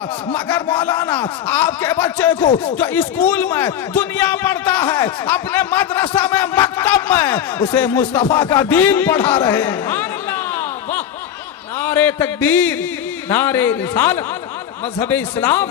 मगर मौलाना आपके बच्चे को जो स्कूल में दुनिया पढ़ता है, अपने मदरसा में मकतब में उसे मुस्तफा का दीन पढ़ा रहे हैं। नारे तकबीर, नारे रिसालत, मजहब इस्लाम,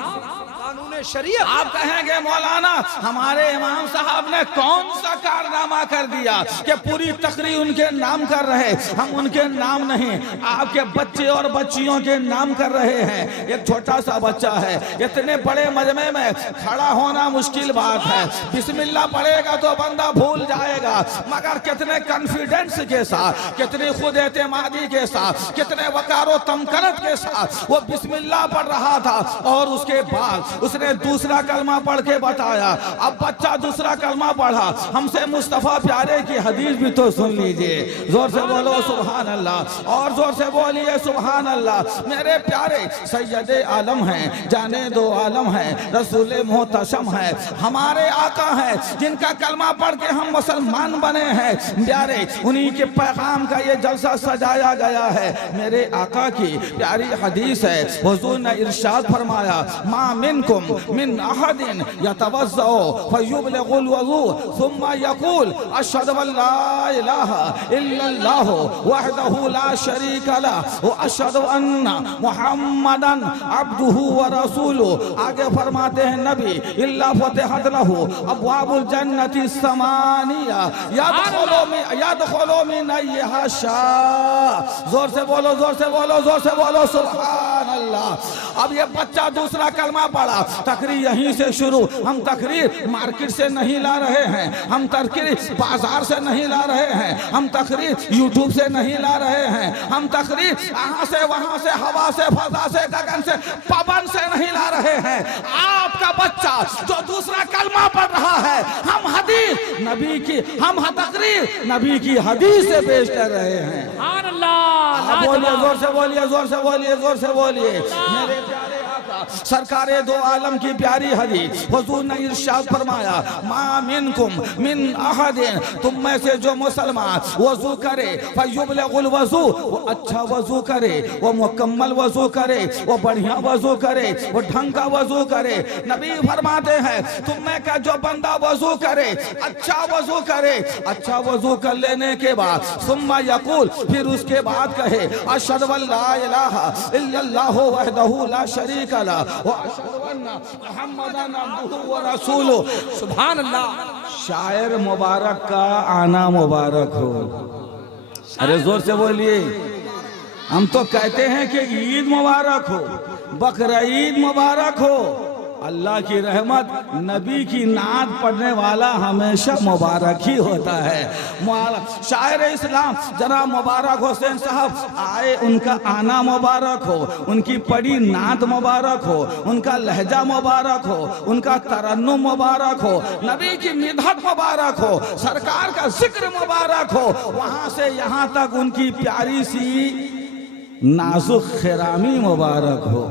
कानून शरीयत। आप कहेंगे मौलाना हमारे इमाम साहब ने कौन सा कारनामा कर दिया कि पूरी तकरीर उनके नाम कर रहे। हम उनके नाम नहीं, आपके बच्चे और बच्चियों के नाम कर रहे हैं। एक छोटा सा बच्चा है, इतने बड़े मजमे में खड़ा होना मुश्किल बात है। बिस्मिल्लाह पढ़ेगा तो बंदा भूल जाएगा, मगर कितने कॉन्फिडेंस के साथ, कितनी खुद एतमादी के साथ, कितने वकारो तमकनत के साथ वो बिस्मिल्लाह पढ़ रहा था। और उसके बाद उसने दूसरा कलमा पढ़ के बताया। अब बच्चा दूसरा कलमा पढ़ा, हमसे मुस्तफा प्यारे की हदीस भी तो सुन लीजिए। जोर से बोलो सुभान अल्लाह, और जोर से बोलिए सुभान अल्लाह। मेरे प्यारे सैयदे आलम हैं, जाने दो आलम हैं, रसूले मोहतशम है, हमारे आका हैं, जिनका कलमा पढ़ के हम मुसलमान बने हैं। प्यारे उन्हीं के पैगाम का ये जलसा सजाया गया है। मेरे आका की प्यारी हदीस है, हुजूर ने इरशाद फरमाया, मा मिनकुम मिन अहदिन यतवज़्ज़उ फयुबलिगुल वज़ू सुम्मा यक़ूल अशहदु अल्ला इलाहा इल्लल्लाह वहदहु ला शरीका लह व अशहदु अन्ना मुहम्मदन अब्दुहु व रसूलुहु। आगे फरमाते हैं नबी, इल्ला फतिहत लहु अब्वाबुल जन्नति समानिया यदखुलु मिन अय्यहा शाअ। जोर से बोलो, जोर से बोलो, जोर से बोलो सुभान अल्लाह। अब ये बच्चा दूसरा कलमा पढ़ा। तकरीर यहीं से शुरू। हम तकरीर मार्केट से नहीं ला रहे हैं, हम तकरीर बाजार से नहीं ला रहे हैं, हम तकरीर यूट्यूब से नहीं ला रहे हैं, हम तकरीर यहाँ से वहाँ से, हवा से, फजा से, गगन से, पवन से नहीं ला रहे हैं। आपका बच्चा जो दूसरा कलमा पढ़ रहा है, हम हदीस नबी की, हम तकरीर नबी की हदीस से पेश कर रहे हैं। बोलिए, जोर से बोलिए, जोर से बोलिए, जोर से बोलिए। मेरे प्यारे सरकारे दो आलम की प्यारी हदीस, हुजूर ने इरशाद फरमाया, मा मिनकुम मिन अहदिन, तुम में से जो मुसलमान वजू करे फयुबलिगुल वजू, वो अच्छा वजू करे, वो मुकम्मल वजू करे, वो बढ़िया वजू करे, वो ढंग का वजू करे। नबी फरमाते हैं, तुम में का जो बंदा वजू करे, अच्छा वजू करे, अच्छा वजू कर लेने के बाद सुम्मा यकूल, फिर उसके बाद कहे अशहदु अल्ला इलाहा इल्लल्लाह वहदहु ला शरीका लह व अशहदु अन्ना मुहम्मदन अब्दुहु व रसूलुहु। सुभान अल्लाह। शायर मुबारक का आना मुबारक हो। अरे जोर से बोलिए। हम तो कहते हैं कि ईद मुबारक हो, बकरीद मुबारक हो। अल्लाह की रहमत, नबी की नात पढ़ने वाला हमेशा मुबारक ही होता है। शायर इस्लाम जनाब मुबारक हुसैन साहब आए, उनका आना मुबारक हो, उनकी पढ़ी नात मुबारक हो, उनका लहजा मुबारक हो, उनका तरन्नुम मुबारक हो, नबी की मिदहत मुबारक हो, सरकार का जिक्र मुबारक हो। वहाँ से यहाँ तक उनकी प्यारी सी नाजुक खिरामी मुबारक हो।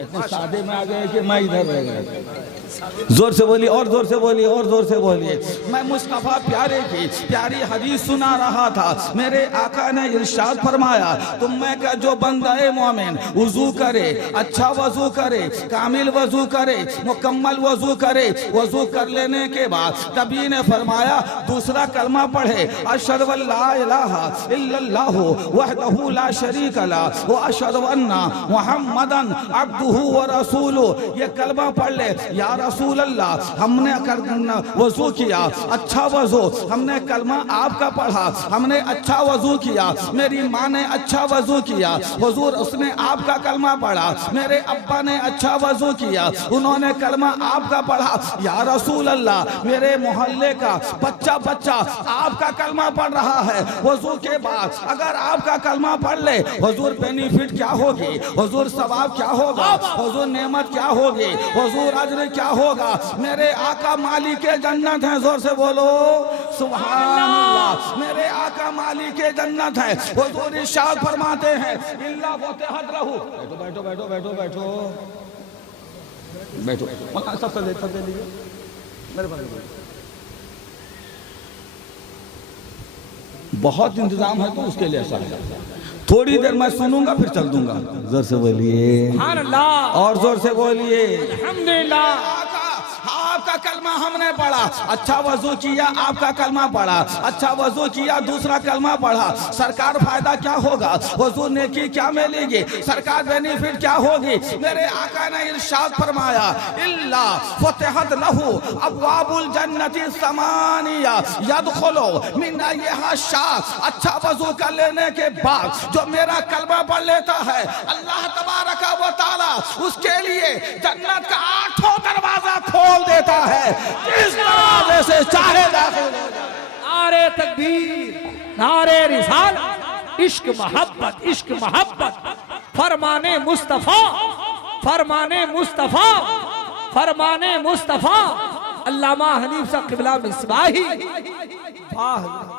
इतने सादे में आ गए कि मैं इधर रह गया। जोर से बोलिए, और जोर से बोलिए, और जोर से बोलिए। मैं मुस्तफा प्यारे की प्यारी हदीस सुना रहा था। मेरे आका ने इरशाद फरमाया, तुम में का जो बंदा मोमिन वजू करे, अच्छा वजू करे, कामिल वजू करे, मुकम्मल वजू करे, वजू कर लेने के बाद नबी ने फरमाया दूसरा कलमा पढ़े, अशहदु अल्ला इलाहा इल्लल्लाह वहदहु ला शरीका लह व अशहदु अन्ना मुहम्मदन अब्दुहु व रसूलुहु। ये कलमा पढ़ ले। या रसूल अल्लाह, हमने वजू किया, अच्छा वजू, हमने कलमा आपका पढ़ा, हमने अच्छा वजू किया, मेरी माँ ने अच्छा वजू किया, हुजूर उसने आपका कलमा पढ़ा, मेरे अब्बा ने अच्छा वजू किया, उन्होंने कलमा आपका पढ़ा। या रसूल अल्लाह, मेरे मोहल्ले का बच्चा बच्चा आपका कलमा पढ़ रहा है। वजू के बाद अगर आपका कलमा पढ़ ले, हुजूर बेनिफिट क्या होगी, हुजूर सवाब क्या होगा, हुजूर नेमत क्या होगी, हुजूर अजर क्या होगा। मेरे आका मालिक जन्नत है। जोर से बोलो सुभान अल्लाह। मेरे आका मालिक जन्नत है। हुजूर इरशाद फरमाते हैं, इल्ला फतिहत लहु। बैठो बैठो बैठो बैठो बैठो बैठो। सब दे लीजिए मेरे पास। बहुत इंतजाम है तो उसके लिए ऐसा है। थोड़ी देर मैं सुनूंगा फिर चल दूंगा। जोर से बोलिए सुभान अल्लाह, और जोर से बोलिए अल्हम्दुलिल्लाह। आपका कलमा हमने पढ़ा, अच्छा वजू किया, आपका कलमा पढ़ा, अच्छा वजू किया, दूसरा कलमा पढ़ा। सरकार फायदा क्या होगा? वजू नेकी क्या मिलेगी? सरकार बेनिफिट क्या होगी? मेरे आका ने इरशाद फरमाया, इल्ला फतहत लहू अबवाबुल जन्नति समानिया यदखुलु मिन अय्यहा शाह। अच्छा वजू कर लेने के बाद जो मेरा कलमा पढ़ लेता है, अल्लाह तबारक व तआला उसके लिए जन्नत का 8 दरवाजा खोल देता है, जिस दरवाजे से चाहे दाखिल हो जाए। नारे तकबीर, नारे रिसाल, इश्क मोहब्बत, इश्क मोहब्बत, फरमाने मुस्तफा, फरमाने मुस्तफा, फरमाने मुस्तफा। अल्लामा हनीफ सा क़िबला मिसबाही। वाह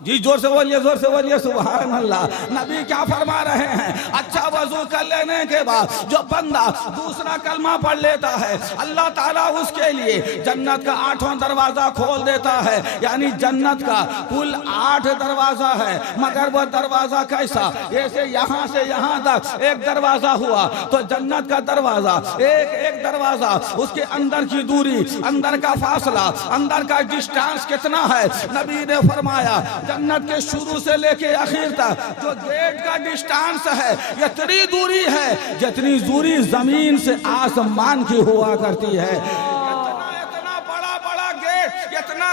जी, जोर से बोलिए, जोर से बोलिए सुभान अल्लाह। नबी क्या फरमा रहे हैं? अच्छा वजू कर लेने के बाद जो बंदा दूसरा कलमा पढ़ लेता है, अल्लाह ताला उसके लिए जन्नत का 8वां दरवाजा खोल देता है। यानी जन्नत का कुल 8 दरवाजा है, मगर वो दरवाजा कैसा? जैसे यहाँ से यहाँ तक एक दरवाजा हुआ तो जन्नत का दरवाजा एक दरवाजा, उसके अंदर की दूरी, अंदर का फासला, अंदर का डिस्टेंस कितना है? नबी ने फरमाया जन्नत के शुरू से लेके आखिर तक जो गेट का डिस्टेंस है, इतनी दूरी है जितनी दूरी जमीन से आसमान की हुआ करती है।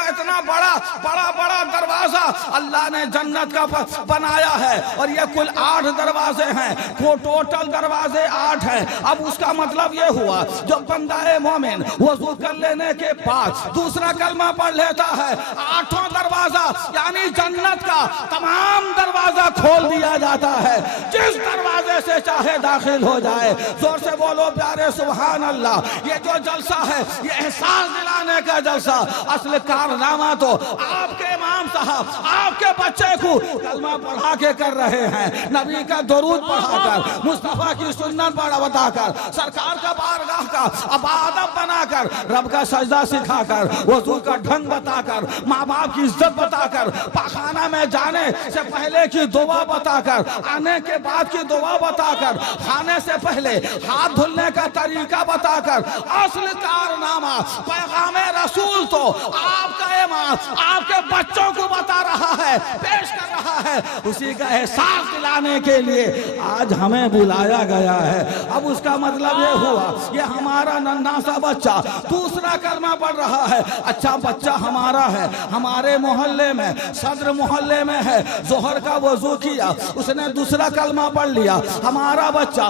इतना बड़ा दरवाजा अल्लाह ने जन्नत का बनाया है, और ये कुल 8 दरवाजे हैं। वो टोटल दरवाजे 8 हैं। अब उसका मतलब ये हुआ, जो बंदा मोमिन वज़ू कर लेने के बाद दूसरा कलमा पढ़ लेता है, 8वां दरवाजा यानी जन्नत का तमाम दरवाजा खोल दिया जाता है, जिस दरवाजे से चाहे दाखिल हो जाए। जोर से बोलो प्यारे सुभान अल्लाह। ये जो जलसा है, ये एहसास दिलाने का जलसा, असल कारनामा तो आपके इमाम साहब आपके बच्चे को कलमा पढ़ा के कर रहे हैं। नबी का दरूद पढ़ाकर, मुस्तफा की सुन्नत बताकर, सरकार का बारगाह का अबादत बनाकर, रब का सजदा सिखाकर, वजू का ढंग बताकर, माँ बाप की इज्जत बताकर, पाखाना में जाने से पहले की दुआ बताकर, आने के बाद की दुआ बताकर, खाने से पहले हाथ धुलने का तरीका बताकर, असल कारनामा पैगाम रसूल तो आपका इमाम आपके बच्चों को बता रहा है, पेश कर रहा है। उसी का एहसास दिलाने के लिए आज हमें बुलाया गया है। अब उसका मतलब ये हुआ, ये हमारा नन्हा सा बच्चा दूसरा कलमा पढ़ रहा है। अच्छा बच्चा हमारा है, हमारे मोहल्ले में, सदर मोहल्ले में है, जोहर का वजू किया, उसने दूसरा कलमा पढ़ लिया। हमारा बच्चा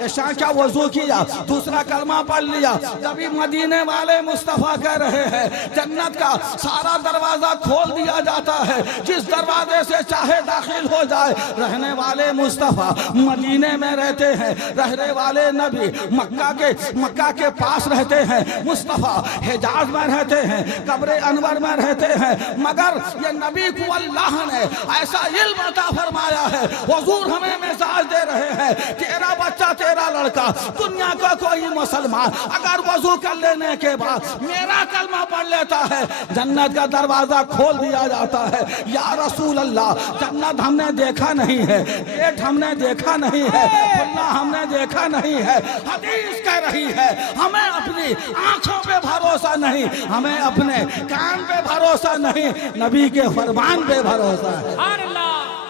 ऐशा का वजू किया, दूसरा कलमा पढ़ लिया। कभी मदीने वाले मुस्तफा कह रहे हैं, जन्नत का सारा दरवाजा खोल दिया जाता है, जिस दरवाजे से चाहे दाखिल हो जाए। रहने वाले मुस्तफा मदीने में रहते हैं, रहने वाले नबी मक्का के पास रहते हैं, मुस्तफा हिजाज में रहते हैं, कब्र अनवर में रहते हैं। मगर ये नबी को अल्लाह ने ऐसा इल्म अता फरमाया है, हुजूर हमें मिजाज दे रहे हैं, तेरा बच्चा, तेरा लड़का, दुनिया का कोई मुसलमान अगर वजू कर लेने के बाद मेरा कलमा पढ़ लेता है, जन्नत का दरवाजा खोल दिया जाता है। या रसूल अल्लाह, जन्नत हमने देखा नहीं है, गेट हमने देखा नहीं है, खुला हमने देखा नहीं है, हदीस कह रही है। हमें अपनी आंखों पे भरोसा नहीं, हमें अपने कान पे भरोसा नहीं, नबी के फरमान पे भरोसा है।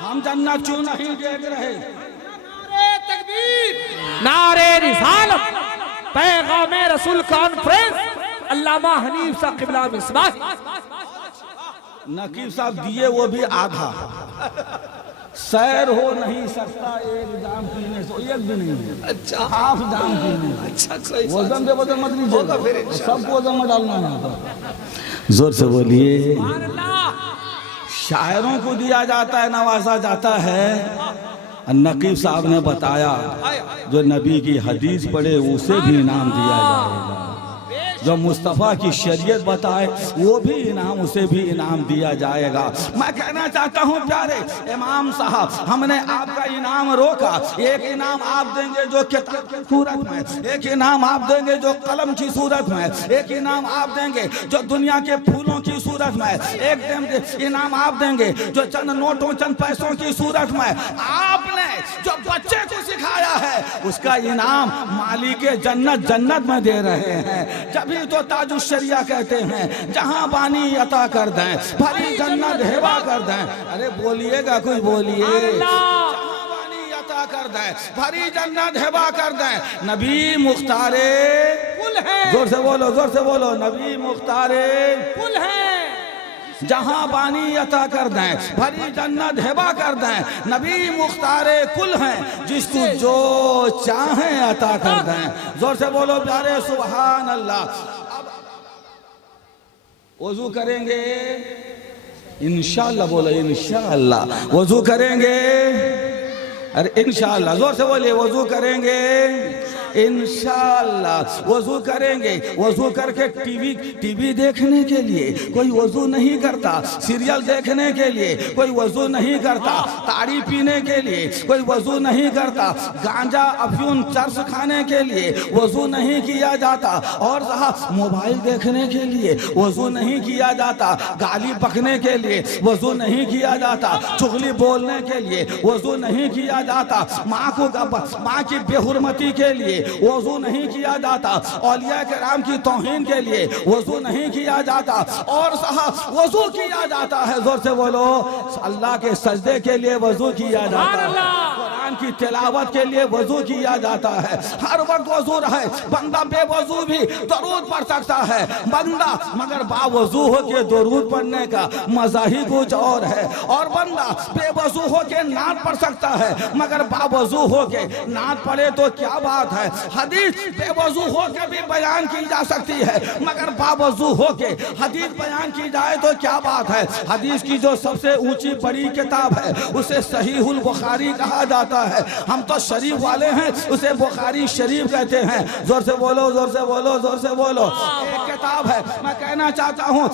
हम जन्नत क्यों नहीं देख रहे? नारे तकबीर, नारे रिसालत, पैगाम रसूल कॉन्फ्रेंस, अल्लामा हनीफ सा क़िबला मिसबाही। नकीब साहब दिए वो भी आधा। सैर हो नहीं सकता एक जाम पीने से, एक भी नहीं। अच्छा, हाफ जाम पीने। अच्छा, वजन पे वजन मत लीजिए, सबको वजन में डालना है। जोर से बोलिए। शायरों को दिया जाता है, नवाजा जाता है। नकीब साहब ने बताया, जो नबी की हदीस पढ़े उसे भी इनाम दिया जाएगा। जो मुस्तफ़ा की शरीयत बताए वो भी इनाम, उसे भी इनाम दिया जाएगा। मैं कहना चाहता हूँ प्यारे इमाम साहब, हमने आपका इनाम रोका। एक इनाम आप देंगे जो किताब की सूरत में, एक इनाम आप देंगे जो कलम की सूरत में, एक इनाम आप देंगे जो दुनिया के फूलों की सूरत में, एक इनाम आप देंगे जो चंद नोटों चंद पैसों की सूरत में। आपने जो बच्चे को सिखाया है उसका इनाम मालिक जन्नत जन्नत में दे रहे हैं। जभी तो ताजुश शरिया कहते हैं जहां बानी अता कर दें, भरी जन्नत हेबा कर दें। अरे बोलिएगा, कोई बोलिए। कर दें, भरी जन्नत हेबा कर दें। नबी मुख्तारे कुल है, जोर से बोलो, जोर से बोलो, नबी मुख्तारे कुल है। जहां बानी अता कर दें, भरी जन्नत हेबा कर दें। नबी मुख्तारे कुल हैं, जिसको जो चाहे अता कर दें। जोर से बोलो प्यारे सुभान अल्लाह। अब वजू करेंगे इंशाअल्लाह, बोलो इंशाअल्लाह। वजू करेंगे, अरे इंशाअल्लाह, जोर से बोलिए। वजू करेंगे इंशाअल्लाह, वजू करेंगे। वजू करके टीवी देखने के लिए कोई वजू नहीं करता, सीरियल देखने के लिए कोई वजू नहीं करता, ताड़ी पीने के लिए कोई वजू नहीं करता, गांजा अफयून चर्स खाने के लिए वजू नहीं किया जाता, और मोबाइल देखने के लिए वजू नहीं किया जाता, गाली बकने के लिए वजू नहीं किया जाता, चुगली बोलने के लिए वजू नहीं किया जाता, माँ की बेहुरमती के लिए वजू नहीं किया जाता, औलिया किराम की तौहीन के लिए वजू नहीं किया जाता, और वजू किया जाता है। जोर से बोलो, अल्लाह के सजदे के लिए वजू किया जाता है, कुरान की तिलावत के लिए वजू किया जाता है। हर वक्त वजू रहे। बंदा बेवजू भी दरूद पढ़ सकता है बंदा, मगर बावजू हो के दरूद पढ़ने का मजा ही कुछ और है। और बंदा बेवजू हो के नात पढ़ सकता है, मगर बावजू हो के नात पढ़े तो क्या बात है। हदीस बेवजू हो के भी बयान की जा सकती है, मगर बावजू हो के हदीस बयान की जाए तो क्या बात है। हदीस की जो सबसे ऊंची बड़ी किताब है उसे सहीहुल बुखारी कहा जाता है। हम तो शरीफ वाले हैं, उसे बुखारी शरीफ कहते हैं। जोर से बोलो, जोर से बोलो, जोर से बोलो। एक किताब है, मैं कहना चाहता हूँ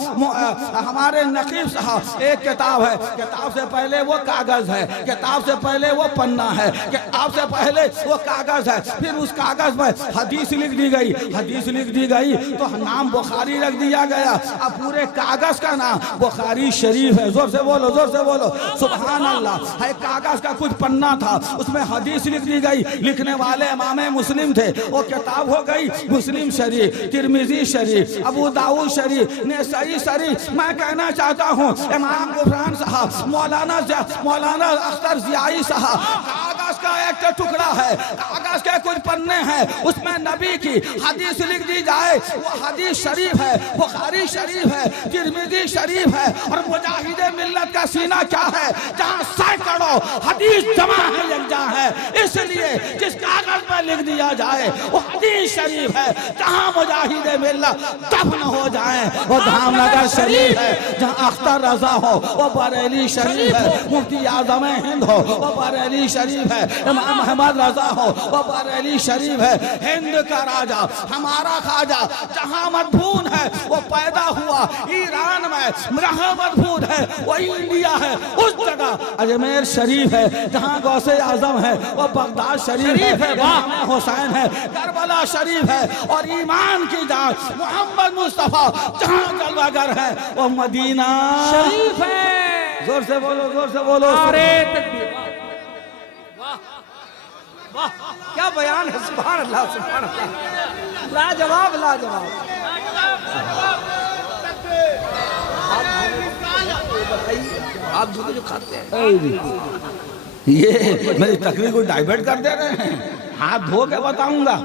हमारे नकीब साहब, एक किताब है, किताब से पहले वो कागज है, किताब से पहले वो पन्ना है, किताब से पहले वो कागज है, फिर उस कागज में हदीस लिख दी गई, हदीस लिख दी गई तो नाम बुखारी रख दिया गया। अब पूरे कागज का नाम बुखारी शरीफ है। जोर से बोलो, जोर से बोलो, सुभान अल्लाह। है कागज का कुछ पन्ना था, उसमें हदीस लिख दी गई, लिखने वाले इमाम मुस्लिम थे, वो किताब हो गई मुस्लिम शरीफ, तिरमिजी शरीफ, अबू दाऊद शरीफ, नसाई शरीफ। मैं कहना चाहता हूँ इमाम गुफरान साहब, मौलाना अख्तर जियाई साहब, कागज का एक टुकड़ा है, कागज के कुछ पन्ने हैं, उसमें नबी की हदीस लिख दी जाए, वो हदीस शरीफ है, बुखारी शरीफ है, तिरमिजी शरीफ है। और मुजाहिदे मिल्लत का सीना क्या है, जहाँ सैकड़ों हदीस जमा है, यकजा है। इसलिए जिस कागज पर लिख दिया जाए वो हदीस शरीफ है। जहाँ मुजाहिदे मिल्लत दफन हो जाए वो धामनगर शरीफ है, जहाँ अख्तर रजा हो वो बरेली शरीफ है, मुफ्ती आजम हिंद हो वो बरेली शरीफ है, इमाम अहमद रजा हो वो बरेली शरीफ है। हिंद का राजा हमारा खाजा जहाँ मदफून है वो पैदा हुआ ईरान में, जहाँ मदफून है वो इंडिया है, उस जगह अजमेर शरीफ है, जहाँ गौसे आजम है वो बगदाद शरीफ है, वहाँ हुसैन है, करबला शरीफ है, और ईमान की जान मोहम्मद मुस्तफा जहाँ जलवागर है वो मदीना शरीफ है। जोर से बोलो, जोर से बोलो। अरे तकबीर, वाह, क्या बयान है, सुभान अल्लाह, सुभान अल्लाह, लाजवाब, लाजवाब। आप जो खाते हैं ये मेरी तकरीर को डाइवर्ट कर दे रहे हैं। हाथ धो के बताऊंगा,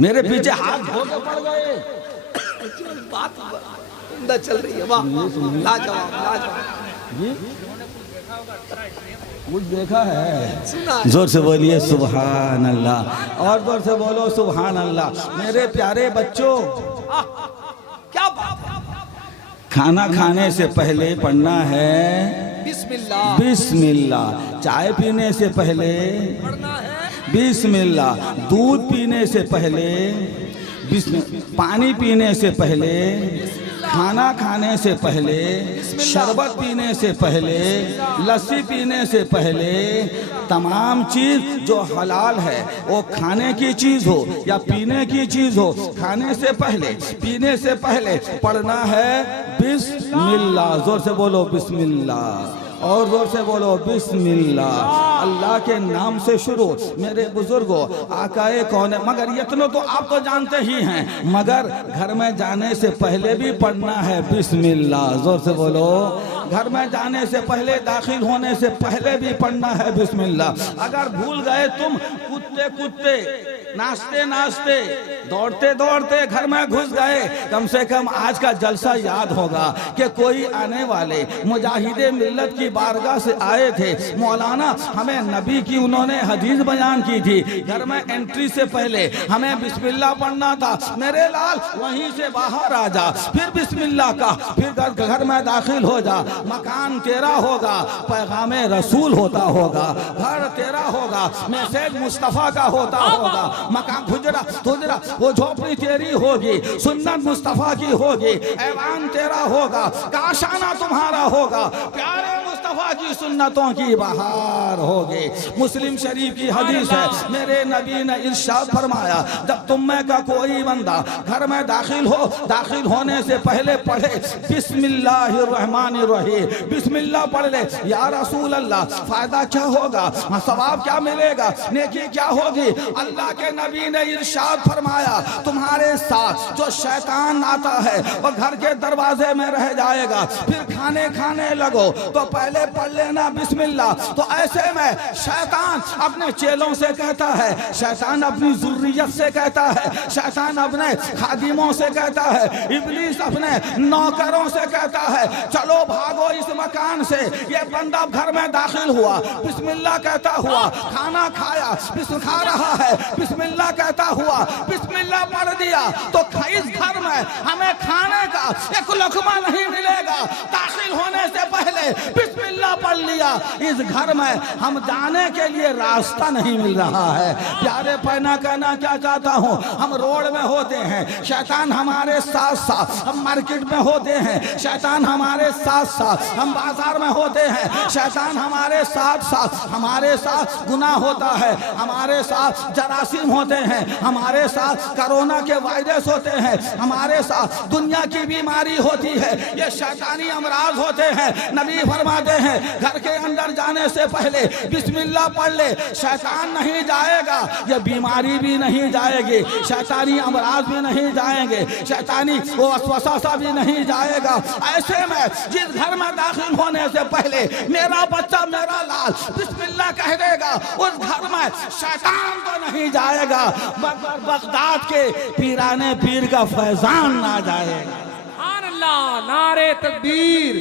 मेरे पीछे हाथ धो के पड़ गए। बात उम्दा चल रही है, वाह, लाजवाब, लाजवाब। कुछ देखा है? जोर से बोलिए सुभान अल्लाह, और जोर से बोलो सुभान अल्लाह। मेरे प्यारे बच्चों, क्या बात है। खाना खाने से पहले पढ़ना है बिस्मिल्लाह, बिस्मिल्लाह। चाय पीने से पहले पढ़ना है बिस्मिल्लाह। दूध पीने से पहले पानी पीने से पहले, खाना खाने से पहले, शरबत पीने से पहले, लस्सी पीने से पहले, तमाम चीज जो हलाल है वो खाने की चीज हो या पीने की चीज हो, खाने से पहले पीने से पहले पढ़ना है बिस्मिल्लाह। जोर से बोलो बिस्मिल्लाह, और जोर से बोलो बिस्मिल्लाह। अल्लाह के नाम से शुरू। मेरे बुजुर्गों, आकाए कौन है, मगर इतना तो आप तो जानते ही हैं, मगर घर में जाने से पहले भी पढ़ना है बिस्मिल्लाह। जोर से बोलो। घर में जाने से पहले, दाखिल होने से पहले भी पढ़ना है बिस्मिल्लाह। अगर भूल गए तुम, कुत्ते कुत्ते नाचते नाचते, दौड़ते दौड़ते घर में घुस गए, कम से कम आज का जलसा याद होगा कि कोई आने वाले मुजाहिदे मिल्लत की बारगाह से आए थे, मौलाना हमें नबी की उन्होंने हदीस बयान की थी, घर में एंट्री से पहले हमें बिस्मिल्लाह पढ़ना था। मेरे लाल वहीं से बाहर आ जा, फिर बिस्मिल्लाह का, फिर घर में दाखिल हो जा। मकान तेरा होगा, पैगामे रसूल होता होगा, घर तेरा होगा, मैसेज मुस्तफ़ा का होता होगा। मकान हुजरा वो झोपड़ी तेरी होगी, सुन्नत मुस्तफ़ा की होगी, ऐवान तेरा होगा, काशाना तुम्हारा होगा, प्यारे मुस्तफ़ा की सुन्नतों की बहार होगी। मुस्लिम शरीफ की हदीस है, मेरे नबी ने इरशाद फरमाया, जब तुम में का कोई बंदा घर में दाखिल हो, दाखिल होने से पहले पढ़े बिस्मिल्लाहिर्रहमानिर्रहीम, बिस्मिल्लाह पढ़ ले। या रसूल अल्लाह, फायदा क्या होगा, सवाब क्या मिलेगा, नेकी क्या होगी? अल्लाह के नबी ने इरशाद फरमाया, तुम्हारे साथ जो शैतान आता है वो घर के दरवाजे में रह जाएगा, फिर खाने खाने लगो तो पहले पढ़ लेना बिस्मिल्लाह। तो ऐसे में शैतान अपने चेलों से कहता है, शैतान अपनी जुर्रियत से कहता है, शैतान अपने खादिमों से कहता है, इब्लीस अपने नौकरों से कहता है, चलो भागो इस मकान से। ये बंदा घर में दाखिल हुआ, बिस्मिल्लाह कहता हुआ खाना खाया, खा रहा है, बिस्मिल्लाह कहता हुआ बिस्मिल्लाह पढ़ दिया, तो इस घर में हमें खाने का एक लुक़मा नहीं मिलेगा। दाखिल होने से पहले बिस्मिल्लाह पढ़ लिया, इस घर में हम जाने के लिए रास्ता नहीं मिल रहा है। प्यारे पैना कहना क्या चाहता हूँ, हम रोड में होते हैं, शैतान हमारे साथ साथ, हम मार्केट में होते हैं, शैतान हमारे साथ साथ, हम बाजार में होते हैं, शैतान हमारे साथ साथ, हमारे साथ गुनाह होता है, हमारे साथ जरासीम होते हैं, हमारे साथ कोरोना के वायरस होते हैं, हमारे साथ दुनिया की बीमारी होती है, ये शैतानी अमराज होते हैं। नबी फरमाते हैं, घर के अंदर जाने से पहले बिस्मिल्लाह पढ़ ले, शैतान नहीं जाएगा, ये बीमारी भी नहीं जाएगी, शैतानी अमराज भी नहीं जाएंगे, शैतानी वो वसवसा भी नहीं जाएगा। ऐसे में जिस घर में दाखिल होने से पहले मेरा बच्चा, मेरा लाल बिस्मिल्लाह कह देगा, उस घर में शैतान तो नहीं जाएगा, मगर बगदाद के पीराने पीर का फैजान ना जाएगा। अल्लाह, नारे तकबीर,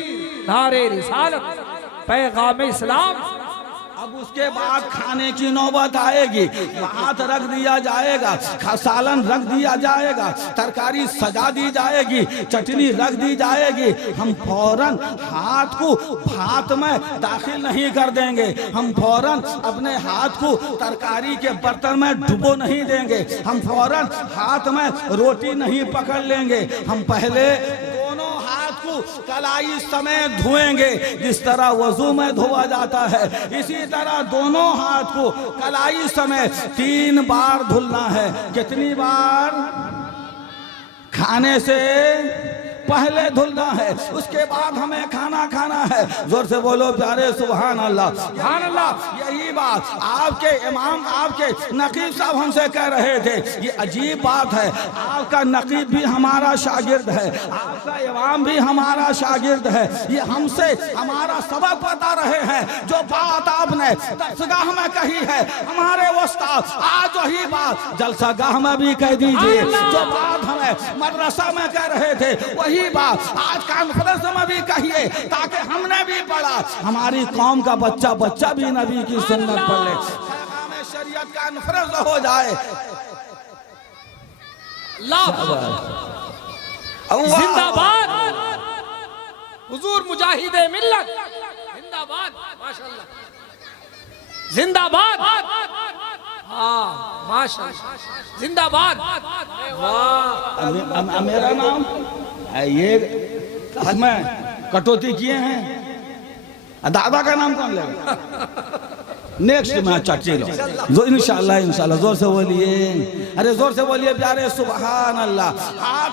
नारे रिसालत, पैगाम इस्लाम। अब उसके बाद खाने की नौबत आएगी, भात रख दिया जाएगा, सालन रख दिया जाएगा, तरकारी सजा दी जाएगी, चटनी रख दी जाएगी। हम फौरन हाथ को भात में दाखिल नहीं कर देंगे, हम फौरन अपने हाथ को तरकारी के बर्तन में डुबो नहीं देंगे, हम फौरन हाथ में रोटी नहीं पकड़ लेंगे, हम पहले दोनों हाथ को कलाई समेत धोएंगे। जिस तरह वजू में धोआ जाता है, इसी तरह दोनों हाथ को कलाई समेत 3 बार धुलना है। कितनी बार? खाने से पहले धुलना है, उसके बाद हमें खाना खाना है। जोर से बोलो प्यारे सुभान अल्लाह, सुभान अल्लाह। यही बात आपके इमाम, आपके नकीब साहब हमसे कह रहे थे। ये अजीब बात है, आपका नकीब भी हमारा शागिर्द है, आपका इमाम भी हमारा शागिर्द है, ये हमसे हमारा सबक बता रहे हैं। जो बात आपने दरसगाह में कही है, हमारे उस्ताद आज वही बात जलसागाह में भी कह दीजिए। जो बात हमें मदरसा में कह रहे थे, वही बात आज कॉन्फ्रेंस में भी कहिए, ताकि हमने भी पढ़ा, हमारी कौम का बच्चा बच्चा भी नबी की सुन्नत पढ़ ले, पैगाम शरीयत कॉन्फ्रेंस हो जाए। जिंदाबाद हुजूर मुजाहिदे मिल्लत, जिंदाबाद, माशाअल्लाह, जिंदाबाद। हाँ माशाअल्लाह, जिंदाबाद। वाह, मेरा नाम ये मैं कटौती किए हैं, दादा का नाम कौन लेगा? नेक्स्ट में चाची लो जो इंशाल्लाह इंशाल्लाह। जोर से बोलिए, अरे जोर से बोलिए प्यारे, सुभान अल्लाह। हाथ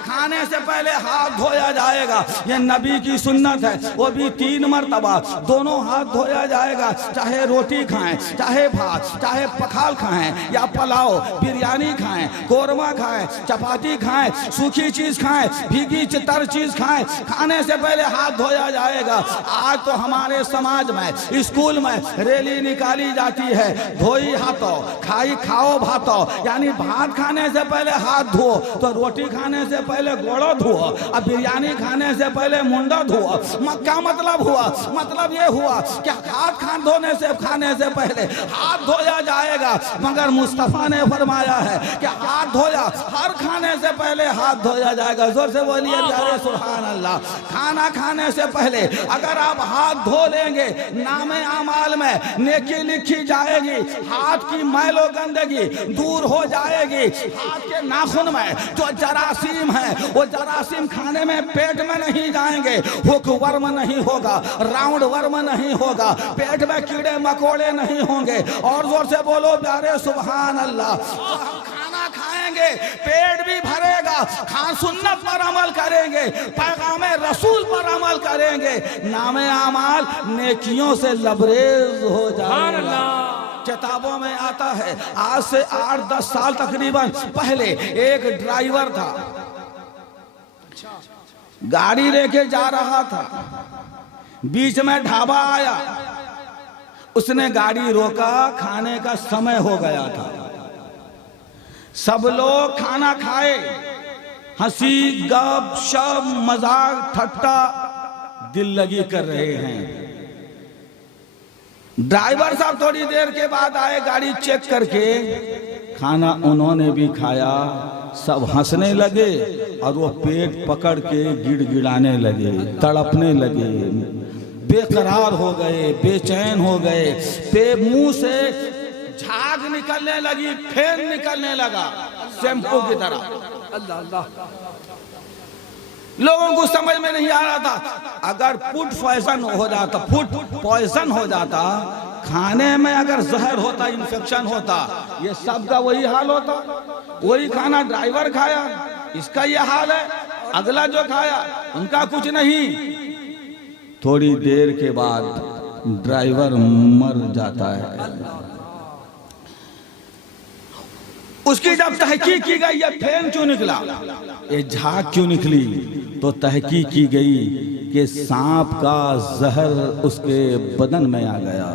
खाने से पहले हाथ धोया जाएगा, ये नबी की सुन्नत है, वो भी 3 मरतबा दोनों हाथ धोया जाएगा। चाहे रोटी खाएं, चाहे भात, चाहे पखाल खाएं या पुलाव, बिरयानी खाएं, कोरमा खाएं, चपाती खाएं, सूखी चीज खाएं, भीगी तर चीज खाएं, खाने से पहले हाथ धोया जाएगा। आज तो हमारे समाज में, स्कूल में रैली निकाली जाती है, धोई हाथों खाओ भातों, यानी भात खाने से पहले हाथ धो, तो रोटी खाने से पहले गोड़ो धो, और बिरयानी खाने से पहले मुंडा धो। क्या मतलब हुआ? मतलब ये हुआ कि हाथ खाने से पहले हाथ धोया जाएगा, मगर मुस्तफा ने फरमाया है कि हाथ धोया, हर खाने से पहले हाथ धोया जाएगा। जोर से बोलिए प्यारे, सुभान अल्लाह। खाना खाने से पहले अगर आप हाथ धो लेंगे, नामे आमाल में नेकी लिखी जाएगी, हाथ की मैलो गंदगी दूर हो जाएगी। हाथ के नाखून में जो जरासीम है, वो जरासीम खाने में पेट में नहीं जाएंगे, हुक वर्म नहीं होगा, राउंड वर्म नहीं होगा, पेट में कीड़े मकोड़े नहीं होंगे। और जोर से बोलो प्यारे, सुभान अल्लाह। खाना खाएंगे, पेट भी भरेगा, खान सुन्नत पर अमल करेंगे, पैगाम रसूल पर अमल करेंगे, नामे आमाल नेकियों से लबरेज हो जाएगा। किताबों में आता है, आज से 8-10 साल तकरीबन पहले एक ड्राइवर था, गाड़ी लेके जा रहा था, बीच में ढाबा आया, उसने गाड़ी रोका, खाने का समय हो गया था। सब लोग खाना खाए, हंसी गप शप मजाक ठट्टा दिल लगी कर रहे हैं। ड्राइवर साहब थोड़ी देर के बाद आए, गाड़ी चेक करके, खाना उन्होंने भी खाया, सब हंसने लगे और वो पेट पकड़ के गिड़गिड़ाने लगे, तड़पने लगे, बेकरार हो गए, बेचैन हो गए, मुंह से झाग निकलने लगी, फेन निकलने लगा शैम्पू की तरह। अल्लाह अल्लाह। लोगों को समझ में नहीं आ रहा था, अगर फूड पॉइजन हो जाता, खाने में अगर जहर होता, इन्फेक्शन होता, ये सब का वही हाल होता। वही खाना ड्राइवर खाया, इसका ये हाल है, अगला जो खाया उनका कुछ नहीं। थोड़ी देर के बाद ड्राइवर मर जाता है। उसकी जब तहकीक की गई, ये फेन क्यों निकला, ये झाग क्यों निकली, तो तहकीक की गई कि सांप का जहर उसके बदन में आ गया।